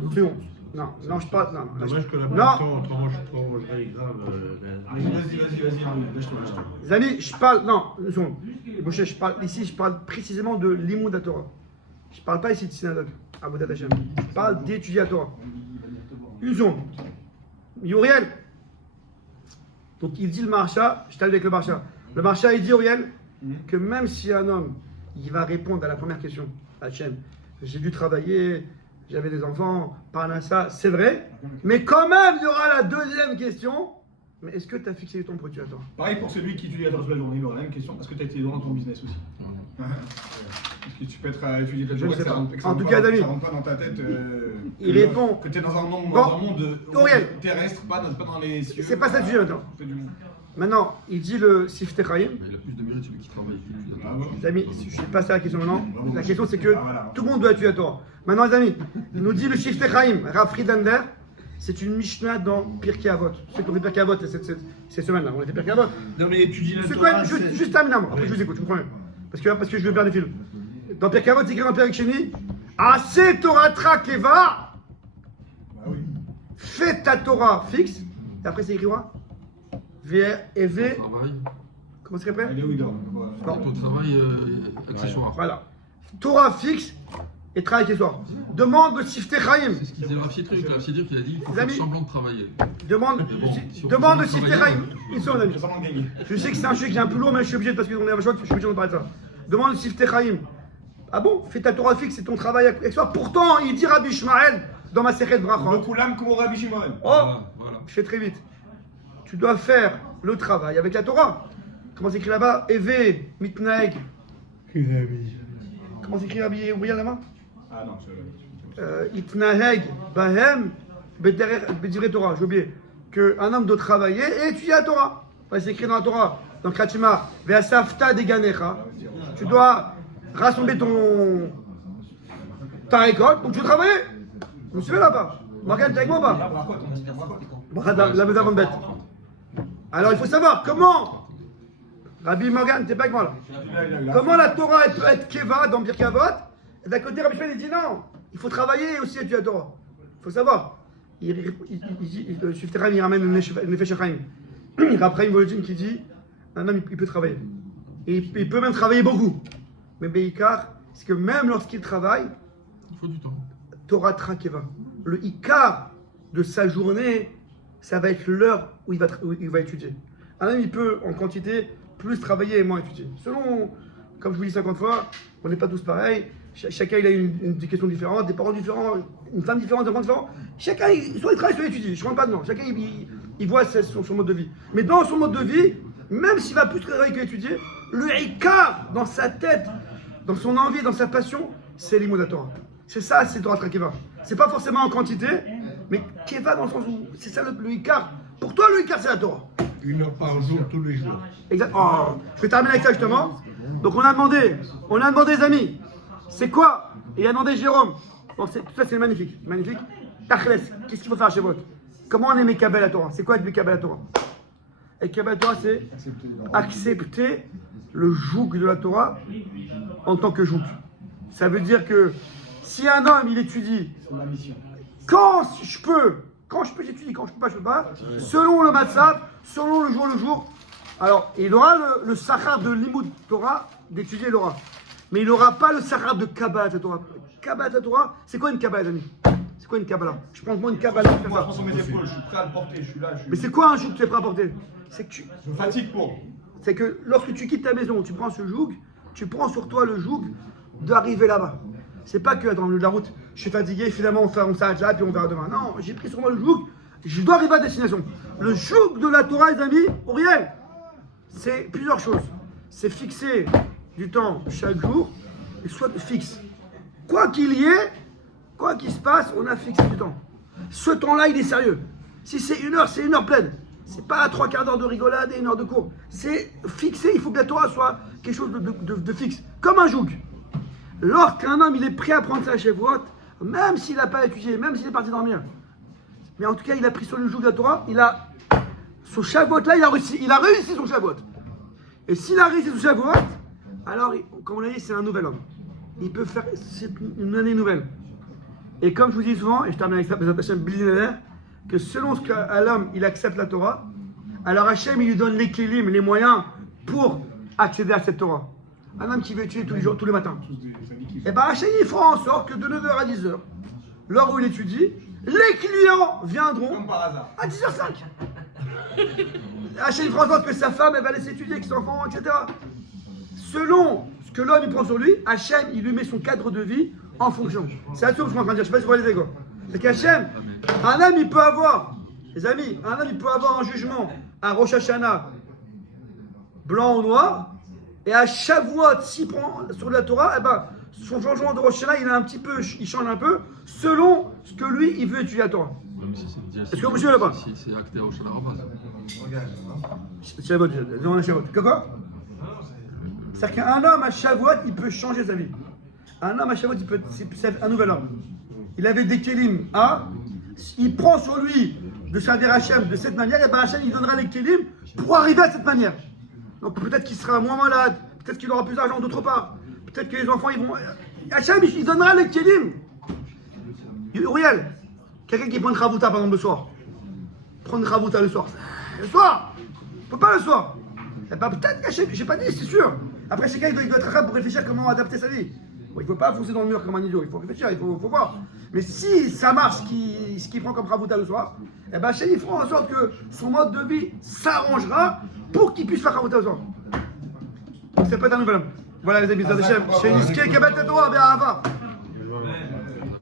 Non, je parle. Non. Dommage que la temps, autrement je prolongerais grave. Vas-y, lâche-toi. Les amis, je parle. Non, Moshe, je parle précisément de l'imoud à Torah. Je parle pas ici de synagogue, Avodat Hashem. Je parle d'étudier la Torah. Une seconde. Uriel. Donc il dit le marcha, je t'aide avec le marcha. Le marcha, il dit Uriel que même si un homme, il va répondre à la première question, Hachem, j'ai dû travailler, j'avais des enfants, Parnassa, c'est vrai, mais quand même il y aura la deuxième question. Mais est-ce que tu as fixé ton produit à toi? Pareil pour celui qui étudie la Torah toute la journée, il aura la même question. Est-ce que tu as été dans ton business aussi? Est-ce que tu peux être à étudier la Torah? Je ne sais pas. En tout cas, David, ça rentre pas dans ta tête. Il répond que tu es dans un monde, terrestre, pas dans les cieux. C'est pas ça le sujet maintenant. Maintenant, il dit le Siftei Chaim. Il a plus de mérite celui qui travaille. Les amis, je suis passé à la question maintenant. La question c'est que tout le monde doit étudier la Torah. Maintenant, les amis, il nous dit le Siftei Chaim, Rav Friedlander. C'est une Mishnah dans Pirkei Avot. Ceux qui ont fait Pirkei Avot cette semaine-là, on a fait Pirkei Avot. Non mais étudie la C'est Torah. quoi juste un minute, après je vous écoute, je comprends bien. Parce que je veux perdre les fils. Dans Pirkei Avot, c'est écrit dans Perek Sheni, Aseh Toratra Keva. Fais ta Torah fixe. Et après c'est écrit quoi? V. Comment c'est après? Ton travail accessoire. Voilà. Torah fixe et travail accessoire. Demande le Siftei Chaim. C'est ce qu'il disait Rav Siedrich. Rav Siedrich, il a dit il faut faire semblant de travailler. Demande le Siftei Chaim. Ils sont amis. Je sais que c'est un sujet qui est un peu lourd, mais je suis obligé parce qu'on est à la je suis obligé de parler de ça. Demande le Siftei Chaim. Ah bon? Fais ta Torah fixe et ton travail accessoire. Pourtant, il dit Rabbi Ishmael dans ma Sechet Brachot. Oh, je fais très vite. Tu dois faire le travail avec la Torah. Comment c'est écrit là-bas? Eve, mitnaeg. Comment c'est écrit là-bas? Ah non, Itnaheg, bahem, bedivrei Torah. J'ai oublié. Qu'un homme doit travailler et étudier la Torah. C'est écrit dans la Torah. Dans Kachima, ve'asafta deganecha. Tu dois rassembler ta récolte, donc tu dois travailler. Vous me suivez là-bas? Morgane, t'es avec moi ou pas? La maison avant de bête. Alors il faut savoir comment, Rabbi Morgan, t'es pas avec moi là, comment la Torah elle peut être Keva dans Pirkei Avot, et d'un côté Rabbi Shmuel il dit non, il faut travailler et aussi étudier la Torah. Il faut savoir. Le Siftei Chaim il ramène le Nefesh Chaim. Après il Volodine qui dit un homme il peut travailler. Et il peut même travailler beaucoup. Mais Beikar, c'est que même lorsqu'il travaille, il faut du temps. Torah Trakeva. Le Ikar de sa journée, ça va être l'heure où il va étudier. Un homme, il peut, en quantité, plus travailler et moins étudier. Selon, comme je vous dis 50 fois, on n'est pas tous pareils. Chacun, il a une question différente, des parents différents, une femme différente, des enfants différents. Chacun, soit il travaille, soit il étudie. Je ne rentre pas dedans. Chacun, il voit son mode de vie. Mais dans son mode de vie, même s'il va plus travailler qu'étudier, le Ikar, dans sa tête, dans son envie, dans sa passion, c'est l'imoud Torah. C'est ça, c'est Torah Keva. C'est pas forcément en quantité, mais Keva dans le sens où c'est ça le Ikar. Pour toi, le Ikar, c'est la Torah. 1 heure par jour, tous les jours. Exact. Oh, je vais terminer avec ça justement. Donc on a demandé les amis, c'est quoi? Et il a demandé Jérôme. Bon, tout ça c'est magnifique, magnifique. Tachles, qu'est-ce qu'il faut faire chez vous? Comment on est Mekabel la Torah? C'est quoi être Mekabel la Torah? Et Mekabel la Torah, c'est accepter le joug de la Torah en tant que joug. Ça veut dire que si un homme il étudie, quand je peux j'étudie, quand je peux pas, selon le matzah, selon le jour, alors il aura le sachar de l'imoud Torah, d'étudier il aura. Mais il n'aura pas le sachar de Kabbalah Torah. Kabbalah Torah, c'est quoi une Kabbalah, amis? C'est quoi une Kabbalah? Je prends moi une Kabbalah. Moi, je prends sur mes épaules, je suis prêt à le porter, je suis là. Mais c'est quoi un joug que tu es prêt à porter? C'est que je me fatigue pour. C'est que lorsque tu quittes ta maison, tu prends ce joug, tu prends sur toi le joug d'arriver là-bas. C'est pas que, attends, le de la route, je suis fatigué, finalement on s'arrête là, puis on verra demain. Non, j'ai pris sur moi le joug, je dois arriver à destination. Le joug de la Torah, les amis, Auriel, c'est plusieurs choses. C'est fixer du temps chaque jour, et soit fixe. Quoi qu'il y ait, quoi qu'il se passe, on a fixé du temps. Ce temps-là, il est sérieux. Si c'est 1 heure, c'est 1 heure pleine. C'est pas 3/4 d'heure de rigolade et 1 heure de cours. C'est fixé, il faut que la Torah soit quelque chose de fixe. Comme un joug. Lorsqu'un homme il est prêt à prendre sa Shavuot, même s'il n'a pas étudié, même s'il est parti dormir, mais en tout cas il a pris sur le joug de la Torah, son Shavuot là, il a réussi son Shavuot. Et s'il a réussi son Shavuot, alors, comme on l'a dit, c'est un nouvel homme. Il peut faire, c'est une année nouvelle. Et comme je vous dis souvent, et je termine avec ça, parce que Hachem billionaire, que selon ce qu'à l'homme il accepte la Torah, alors Hachem il lui donne les kélim, les moyens pour accéder à cette Torah. Un homme qui veut étudier tous les jours, tous les matins. Et bien Hachem il fera en sorte que de 9h à 10h, l'heure où il étudie, les clients viendront à 10h05. Hachem il fera en sorte que sa femme elle va laisser étudier, que ses enfants, etc. Selon ce que l'homme il prend sur lui, Hachem il lui met son cadre de vie en fonction. C'est la chose que je suis en train de dire, je ne sais pas si vous voyez les égos. C'est qu'Hachem, un homme il peut avoir, les amis, un homme il peut avoir un jugement à Rosh Hashanah, blanc ou noir, et à Shavuot, s'il prend sur la Torah, eh ben, son changement de Rosh Hashanah, il change un peu, selon ce que lui, il veut étudier la Torah. Est-ce que vous suivez là-bas? C'est acté au Shalom. Shavuot, demande à Shavuot. Quoi? C'est-à-dire qu'un homme à Shavuot, il peut changer sa vie. Un homme à Shavuot, c'est un nouvel homme. Il avait des kélim il prend sur lui de servir Hachem de cette manière, et bien Hachem il donnera les kélim pour arriver à cette manière. Donc peut-être qu'il sera moins malade, peut-être qu'il aura plus d'argent d'autre part, peut-être que les enfants ils vont. Hachem il donnera les kélim. Uriel, quelqu'un qui prend une chavouta par exemple le soir. Prendre une chavouta le soir. Le soir on peut pas le soir. Eh ben peut-être qu'Hachem, j'ai pas dit, c'est sûr. Après chacun il doit être capable pour réfléchir comment adapter sa vie. Bon, il ne faut pas foncer dans le mur comme un idiot, il faut réfléchir, il faut voir. Mais si ça marche, ce qu'il prend comme Ravouta le soir, eh ben Hachem il fera en sorte que son mode de vie s'arrangera pour qu'il puisse faire Ravouta le soir. Donc ça peut être un nouvel homme. Voilà les amis, Hachem. Chez Niske, Kabbat Torah, bien Ahava.